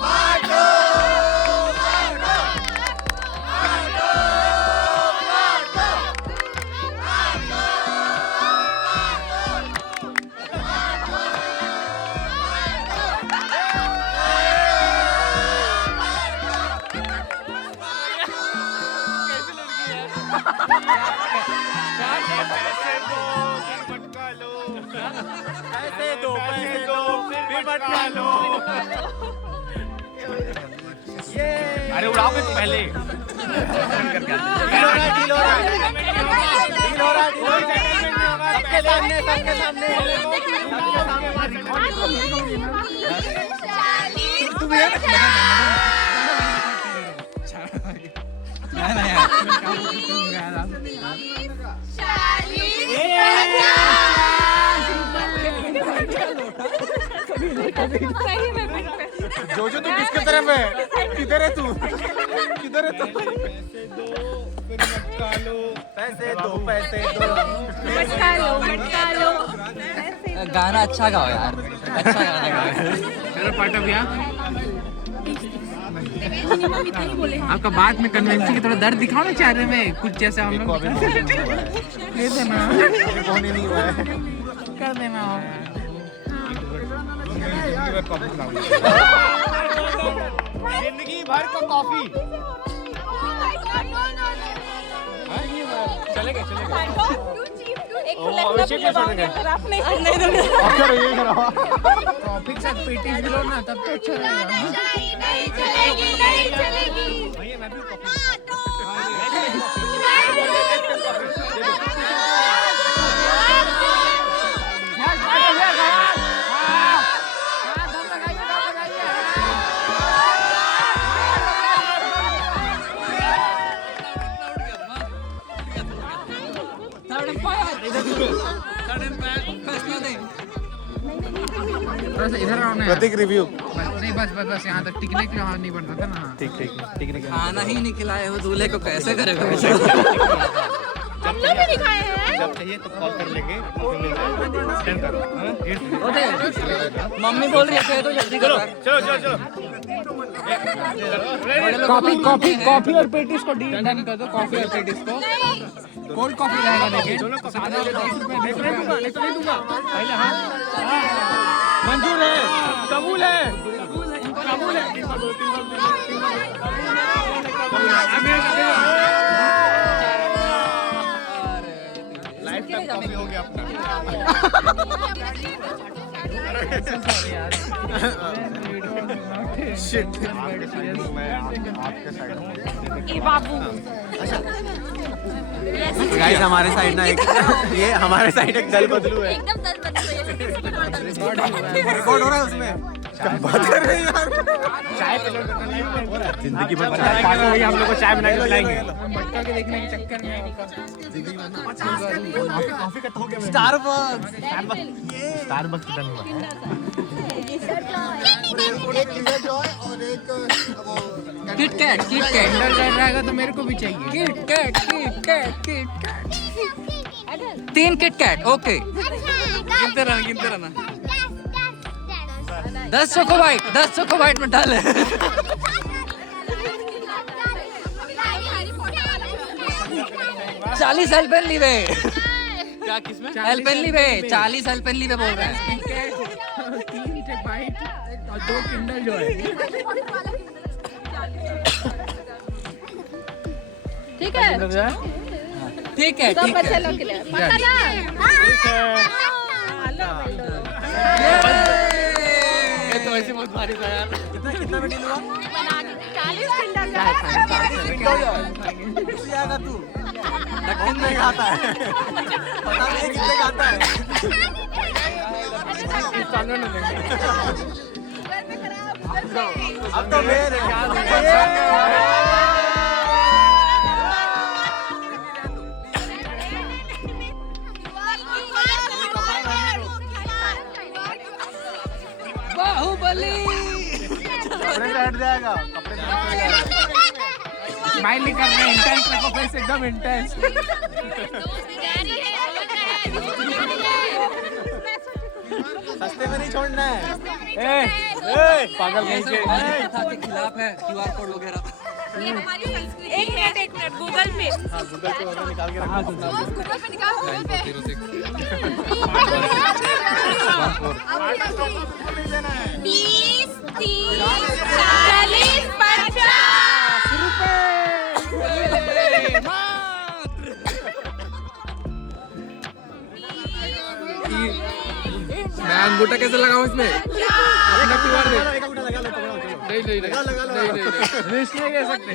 पाटो अरे उड़ाओ तो पहले। जो तू किसके तरफ है? किधर है तू? किधर है तू? पैसे दो पैसे दो। मटका लो गाना अच्छा गाओ यार, अच्छा गाना गाओ। चलो पाठक भैया, आपका बात में कन्वेंसी की थोड़ा दर्द दिखाओ ना चेहरे में, कुछ जैसा हम लोग दे देना। नहीं हुआ है, कर देना। जिंदगी भर का कॉफी। चलेगा कॉफी के साथ पेटीज भी लो ना, तब तो अच्छा रहेगा। भैया मैं भी इधर आओ ना। प्रतीक रिव्यू नहीं, बस यहाँ तक टिकने के लिए नहीं बनता था ना। ठीक टिकने के खाना ही नहीं खिलाए हो दूल्हे को, कैसे करेगा? हम लोग भी दिखाए हैं। जब चाहिए तो कॉल कर लेंगे, स्कैन करो। मम्मी बोल रही है तो जल्दी करो। चलो कॉफी और पेटीज को डन कर दो। कॉफी और पेटीज को कोल्ड कॉफी रहेगा, देखिए सादा 30 रुपए नहीं दूंगा। पहले हाँ मंजूर है, कबूल है। लाइफ टाइम कॉफी हो गया अपना। शिट, मैं आपके साइड हूँ। गाइस हमारे साइड ना एक ये हमारे साइड एक दल बदलू है। एकदम दल बदलू है। रिकॉर्ड हो रहा है उसमें। क्या बात कर रहे हैं यार? चाय पे जिंदगी भर चाय वही हम लोग को चाय बना के पिलाएंगे। मटका के देखने के चक्कर में कॉफी का हो गया। स्टारबक्स डन हुआ। किट कैट रहेगा तो मेरे को भी चाहिए। KitKat 3 KitKat. Okay, गिनते रहना। 10 चोकोबाइट में डाले। 40 एल्पेनलीबे। क्या किसमें? एल्पेनलीबे 40 एल्पेनलीबे बोल रहे हैं। 3 बाइट और 2 किंडल जो है। ठीक है सब बच्चे लोग के लिए पक्का ना? ये तो ऐसे बहुत भारी था यार। कितना में डील हुआ? 40 किंडल तू ढक्कन में खाता है। पता नहीं कितने खाता है। सामने नहीं लेंगे। अब तो मेरे बाहुबली हट जाएगा, कपड़े से हट जाएगा। स्माइल नहीं कर रहे, इंटेंस रखो फेस एकदम इंटेंस। सस्ते में नहीं छोड़ना है। पागल कहीं के के खिलाफ है QR कोड वगैरह। ये हमारी संस्कृति। एक मिनट गूगल पे। हाँ, गूगल पे वगैरह निकाल के रखो। गूगल पे निकाल, गूगल पे। 20, 30, 40, 50 मैं अंगूठा कैसे लगाऊं इसमें? अपना QR दे। नहीं रिस्क नहीं ले सकते।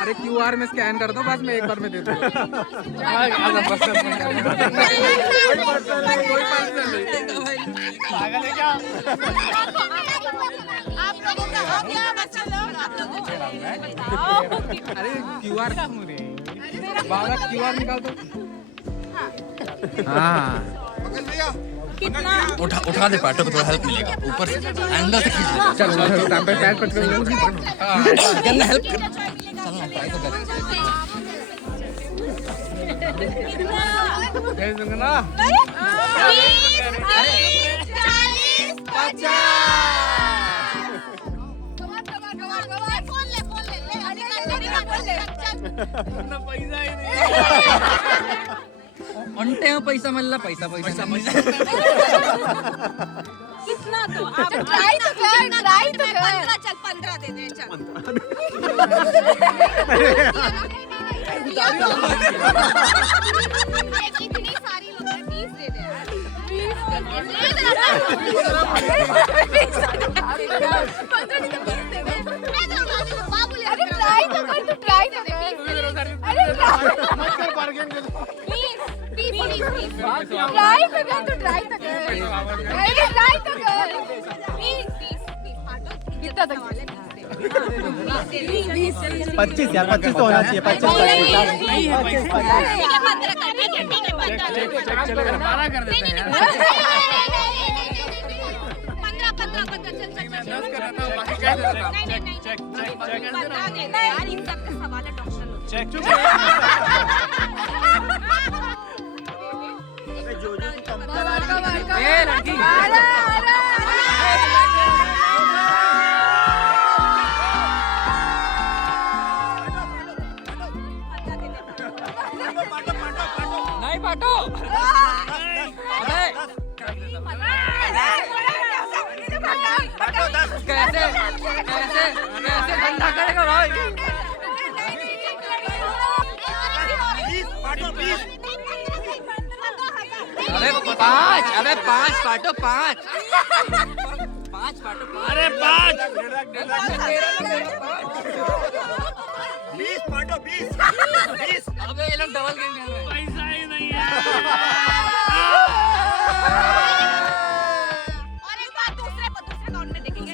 अरे QR में स्कैन कर दो, बस मैं एक बार में दे दूँ। पागल है क्या? आप लोगों का हो गया बच्चा लोग, आप लोगों को अरे QR बाबा QR निकाल दो। हाँ कितना उठा दे पाटो को, थोड़ा हेल्प मिलेगा ऊपर से, एंगल से खींच। चलो पैर पकड़ लो। गन्ना हेल्प कर। भेज दूंगा ना। 20, 40, 50 पैसा मिलला पैसा कितना तो आप ट्राई तो कर, ट्राई तो कर। 15 चल, 15 दे दे चल। कितनी सारी लोग हैं, 20 दे दे यार। 20 अरे ट्राई तो कर, तू ट्राई तो कर। अरे मत कर, बार्गेन कर। 20 ट्राई तो कर, तू ट्राई तो कर। अरे ट्राई तो कर। 20 कितना तक? 25 यार, 25 तो होना चाहिए। 25 12 कर देते हैं। नहीं पाटो। कैसे धंधा करेगा भाई? अरे 5, अरे 5 पाटो, 5 पाटो। अरे 5 20 पाटो, 20 अबे ये लोग डबल गेम खेल रहे हैं। पैसा ही नहीं है। और एक बार दूसरे राउंड में देखेंगे।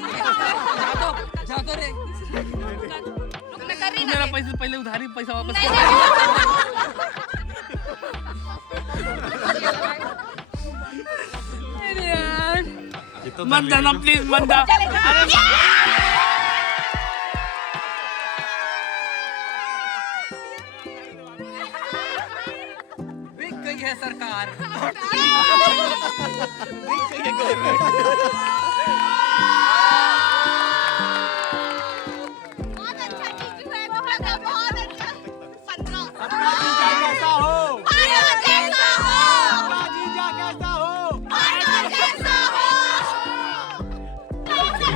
जातो रे। मैं कर रही मेरा पैसा पहले उधारी पैसा वापस कर। मत जाना प्लीज, मत जा। बिक गई है सरकार। बहुत अच्छा जीजू है, बहुत अच्छा।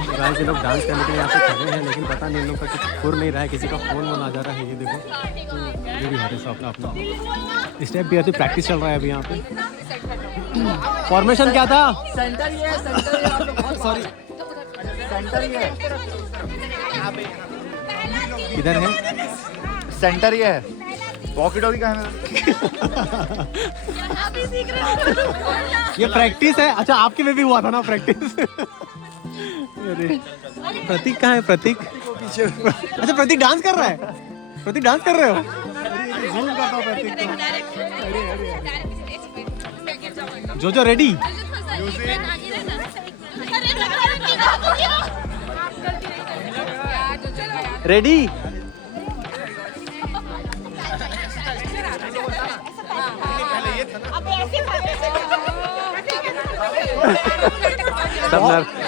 15 गाइस, ये लोग डांस करने के लिए यहाँ पे खड़े हैं, लेकिन पता नहीं इन लोग का कुछ खुर नहीं रहा है, किसी का फोन वोन आ जा रहा है। ये देखो, ये भी है अपना अपना स्टेप भी है, तो प्रैक्टिस चल रहा है अभी यहाँ पे। फॉर्मेशन क्या था? सेंटर ये है, सॉरी, सेंटर ये है। इधर है सेंटर ये है। वॉकी टॉकी कहाँ है? ये प्रैक्टिस है। अच्छा आपके में भी हुआ था ना प्रैक्टिस? अरे प्रतीक कहाँ है? प्रतीक अच्छा प्रतीक डांस कर रहा है। प्रतीक डांस कर रहे हो? जूम करता हूँ प्रतीक को। जो रेडी? रेडी?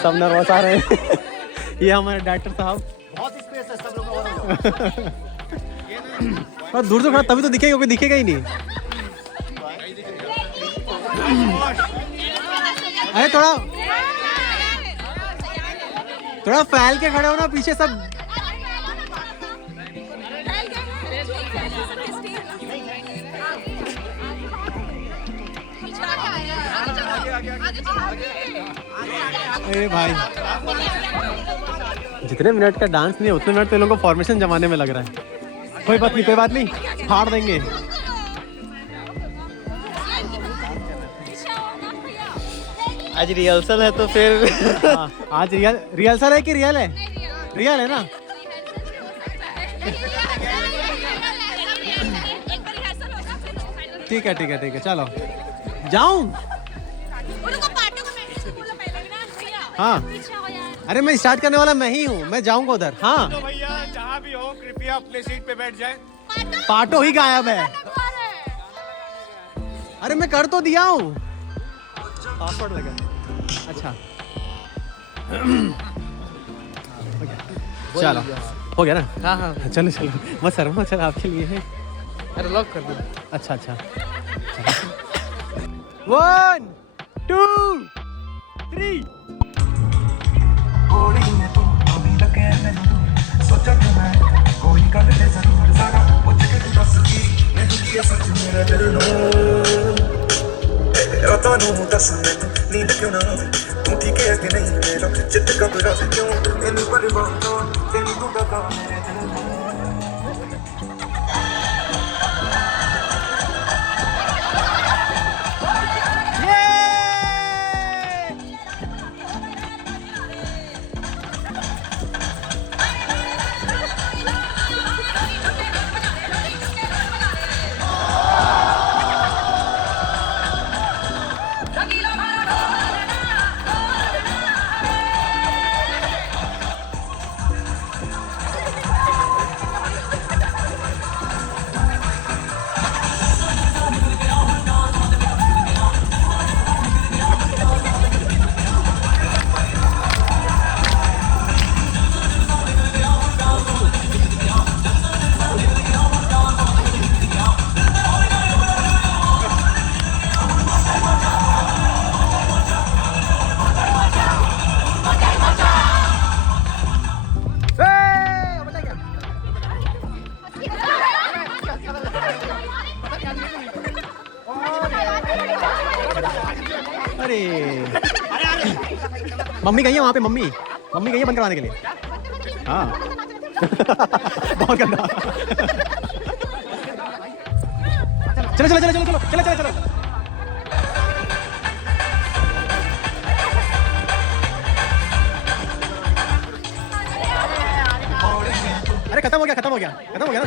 सब नर्वस आ रहे हैं। ये हमारे डॉक्टर साहब। बहुत स्पेस है सब लोग। और दूर से खड़ा तभी तो दिखेगा, कोई दिखेगा ही नहीं। अरे थोड़ा फैल के खड़े हो ना, पीछे सब। अरे भाई जितने मिनट का डांस नहीं है उतने मिनट तो इन लोगों को फॉर्मेशन जमाने में लग रहा है। कोई बात नहीं, फाड़ देंगे। आज रिहर्सल है तो फिर आज रिहर्सल है कि रियल है? रियल है ना? ठीक है चलो जाऊं। हाँ अरे मैं स्टार्ट करने वाला मैं ही हूँ, मैं जाऊंगा उधर। हाँ तो भैया जहाँ भी हो कृपया अपने सीट पे बैठ जाए। पाटो ही गायब है। अरे मैं कर तो दिया हूँ। पासवर्ड लगा। अच्छा चलो हो गया ना? हाँ चलो मत शर्मा, चल आपके लिए है। अरे लॉक कर दो। अच्छा 1 2 3 रातों ਨੂੰ ਦੱਸ ਮੈਨੂੰ ਨੀਂਦ ਕਿਉਂ ਨਾ ਆਵੇ ਤੂੰ ਠੀਕ ਹੈ ਕਿ ਨਹੀਂ ਮੇਰਾ ਚਿੱਤ ਘਬਰਾਵੇ ਕਿਉਂ ਇਹਨੂੰ ਪਰਵਾਹ ਤੈਨੂੰ ਤੂੰ ਕਹਦਾ ਮੇਰੇ ਦਿਲ ਨੂੰ अरे मम्मी गई है वहाँ पे, मम्मी गई है बंद करवाने के लिए। हाँ बहुत गंदा। चलो अरे खत्म हो गया ना।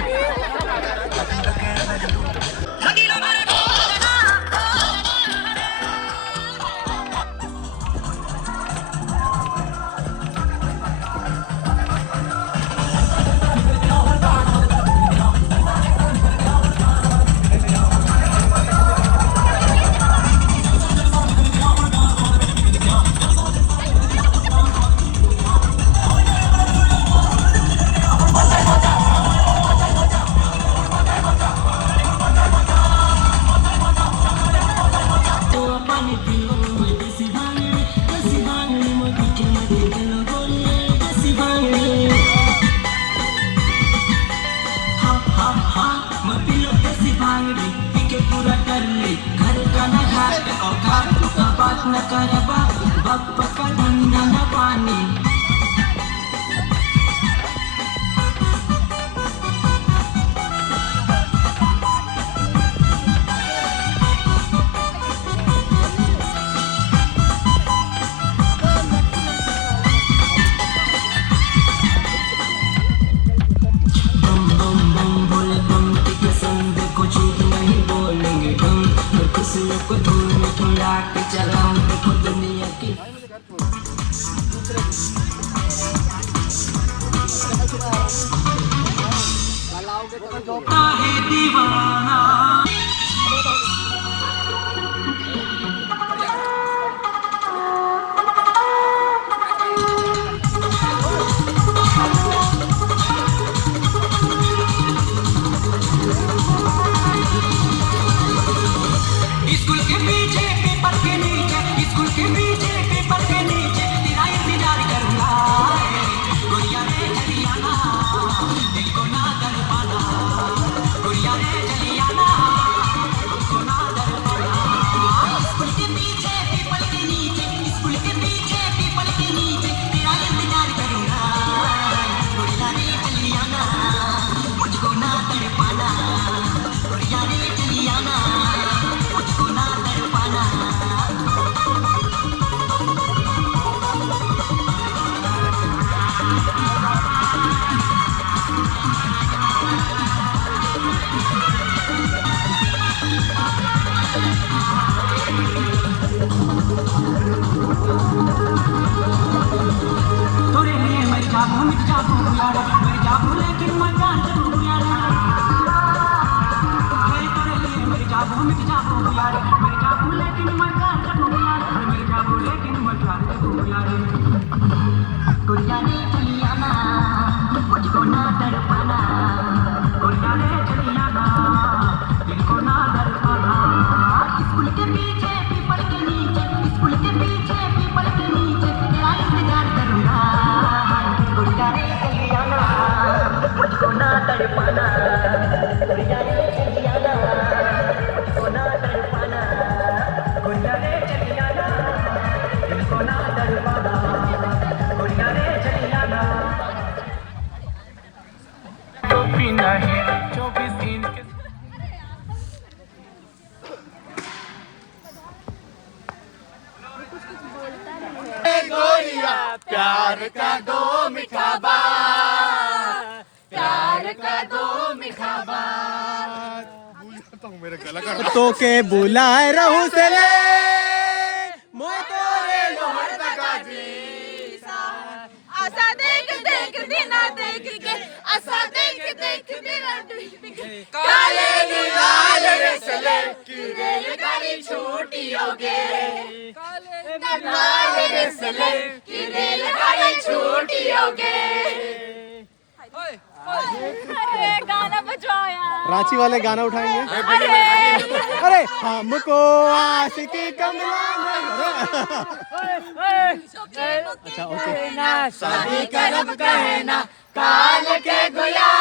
प्यार का दो मीठा बात, प्यार का दो मीठा बात। तो के बुलाए रहू से ले मोतोरे लोहर तका जी आसा देख देख दिना देख के आसा देख देख दिना देख के काले निगाल रसले की रेलगाड़ी छूटियोगे काले रसले की रेलगाड़ी छूटियोगे। अरे गाना बजाओ यार, रांची वाले गाना उठाएंगे। अरे हमको आशिकी कमला अच्छा ओके शादी करब कहना काल के गोया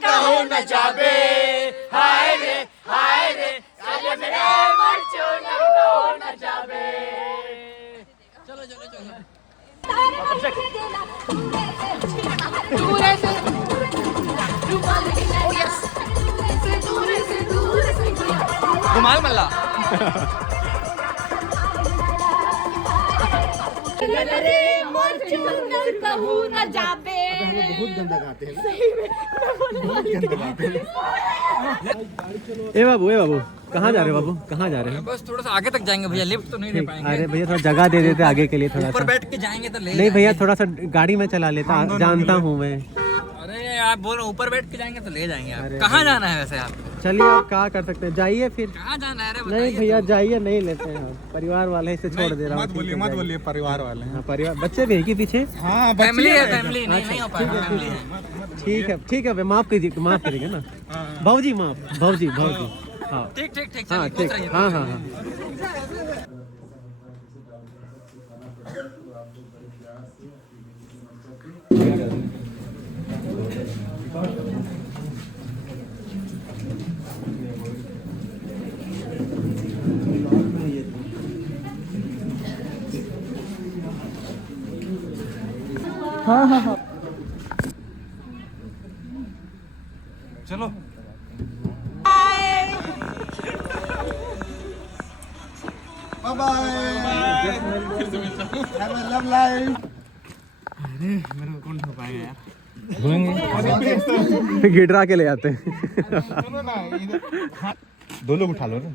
कहो न जाबे हाय रे सलम रे फॉर्च्यूनर कहो न जाबे। चलो चलो चलो दूर से रुमाल मल्ला रे फॉर्च्यूनर कहो न जाबे। बहुत गंदा गाते हैं ए बाबू कहाँ जा रहे हो बाबू, कहाँ जा रहे हो? बस थोड़ा सा आगे तक जाएंगे भैया, लिफ्ट तो नहीं दे पाएंगे। अरे भैया थोड़ा जगह दे देते आगे के लिए, थोड़ा ऊपर सा बैठ के जाएंगे तो ले नहीं भैया थोड़ा सा गाड़ी में चला लेता, जानता हूँ मैं। अरे आप बोल रहे ऊपर बैठ के जाएंगे तो ले जाएंगे आप। कहाँ जाना है वैसे आप? चलिए आप क्या कर सकते हैं, जाइए फिर। कहाँ जाना है? नहीं भैया जाइए, नहीं लेते हैं परिवार वाले से छोड़ दे रहा हूँ। मत बोलिए परिवार वाले हैं। हाँ परिवार, बच्चे भी है कि पीछे? हाँ फैमिली है, फैमिली नहीं हो पाएगा, फैमिली है। ठीक है माफ करिएगा ना भाऊजी, भाऊजी हाँ ठीक हाँ ठीक हाँ। हाँ चलो मेरे को कौन ठोकाएगा यार? गिडरा के ले आते हैं। दो लोग उठा लो ना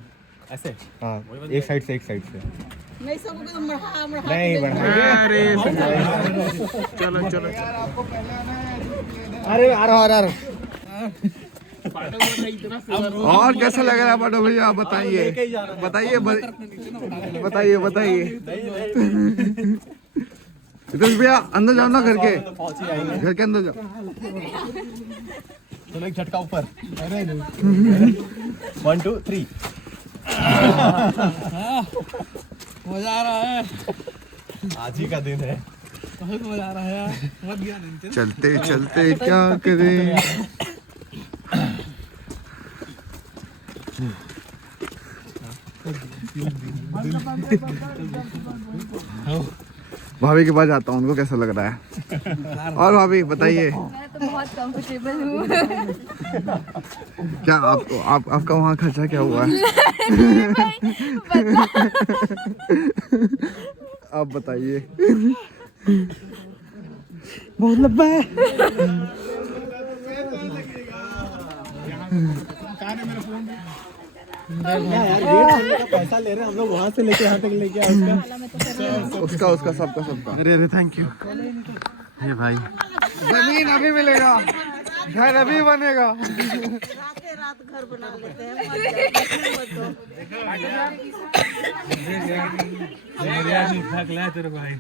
ऐसे। हाँ, एक साइड से नहीं सब नहीं बढ़ा। चलो चलो। अरे आ रहा और कैसा लग रहा है पांडव भैया? आप बताइए बताइए। रितेश भैया अंदर जाओ ना, घर के अंदर जाओ। चलो एक झटका ऊपर। 1 2 3। मजा आ रहा है, आज ही का दिन है। बहुत मजा आ रहा है यार। मत गया दिन। चलते चलते क्या करें। भाभी के पास जाता हूँ, उनको कैसा लग रहा है? और भाभी बताइए। मैं तो बहुत कंफर्टेबल हूँ। क्या आपका वहाँ खर्चा क्या हुआ है? आप बताइए। बहुत लंबा है। पैसा ले रहे हैं हम लोग, वहाँ से लेके यहाँ तक लेके आए उसका सबका। अरे थैंक यू। ये भाई जमीन अभी मिलेगा, घर अभी बनेगा। रात घर बना लेते हैं। तेरे भाई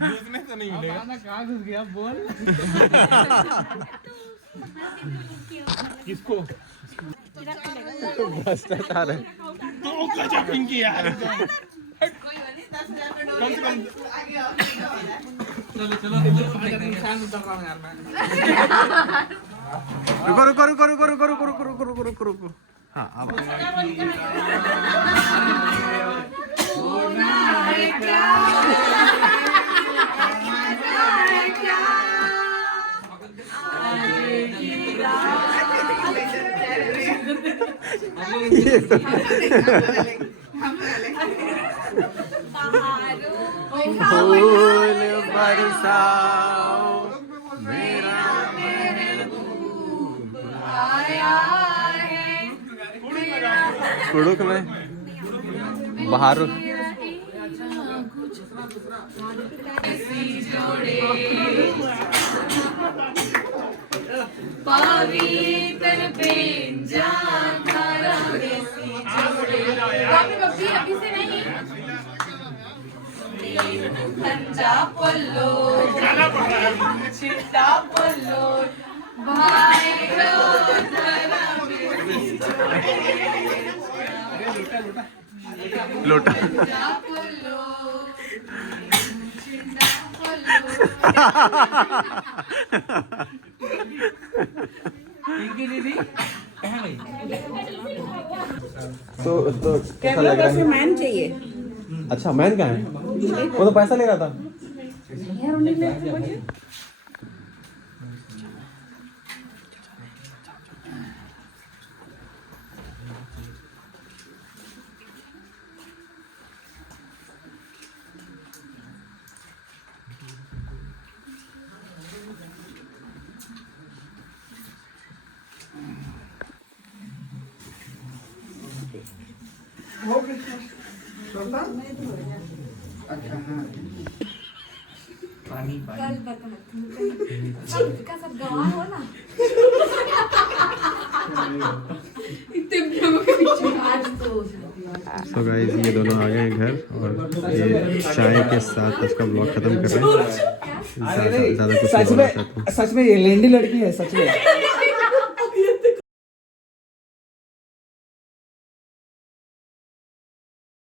घुसने तो नहीं मिलेगा। कहाँ घुस गया बोल। किसको? भ्रष्टाचार है। तो क्या पिंकी यार। कम से कम चलो इंसान उतर रहा हूँ यार मैं। रुको। हाँ अब फूल बरसाओ मेरा आया है। कुड़ुक में बाहर पवित्र अभी से नहीं। खंजा पल्लो छिटा पल्लो भाई लोटा। तो कैसा लग रहा है? मैन चाहिए। अच्छा मैन कहाँ है? वो तो पैसा ले रहा था। सबका सब गवाह हो ना। सो गाइस ये दोनों आ गए हैं घर और ये चाय के साथ उसका ब्लॉग खत्म कर रहे हैं। ज़्यादा कुछ नहीं बोलना चाहता हूँ। सच में ये लेंडी लड़की है सच में।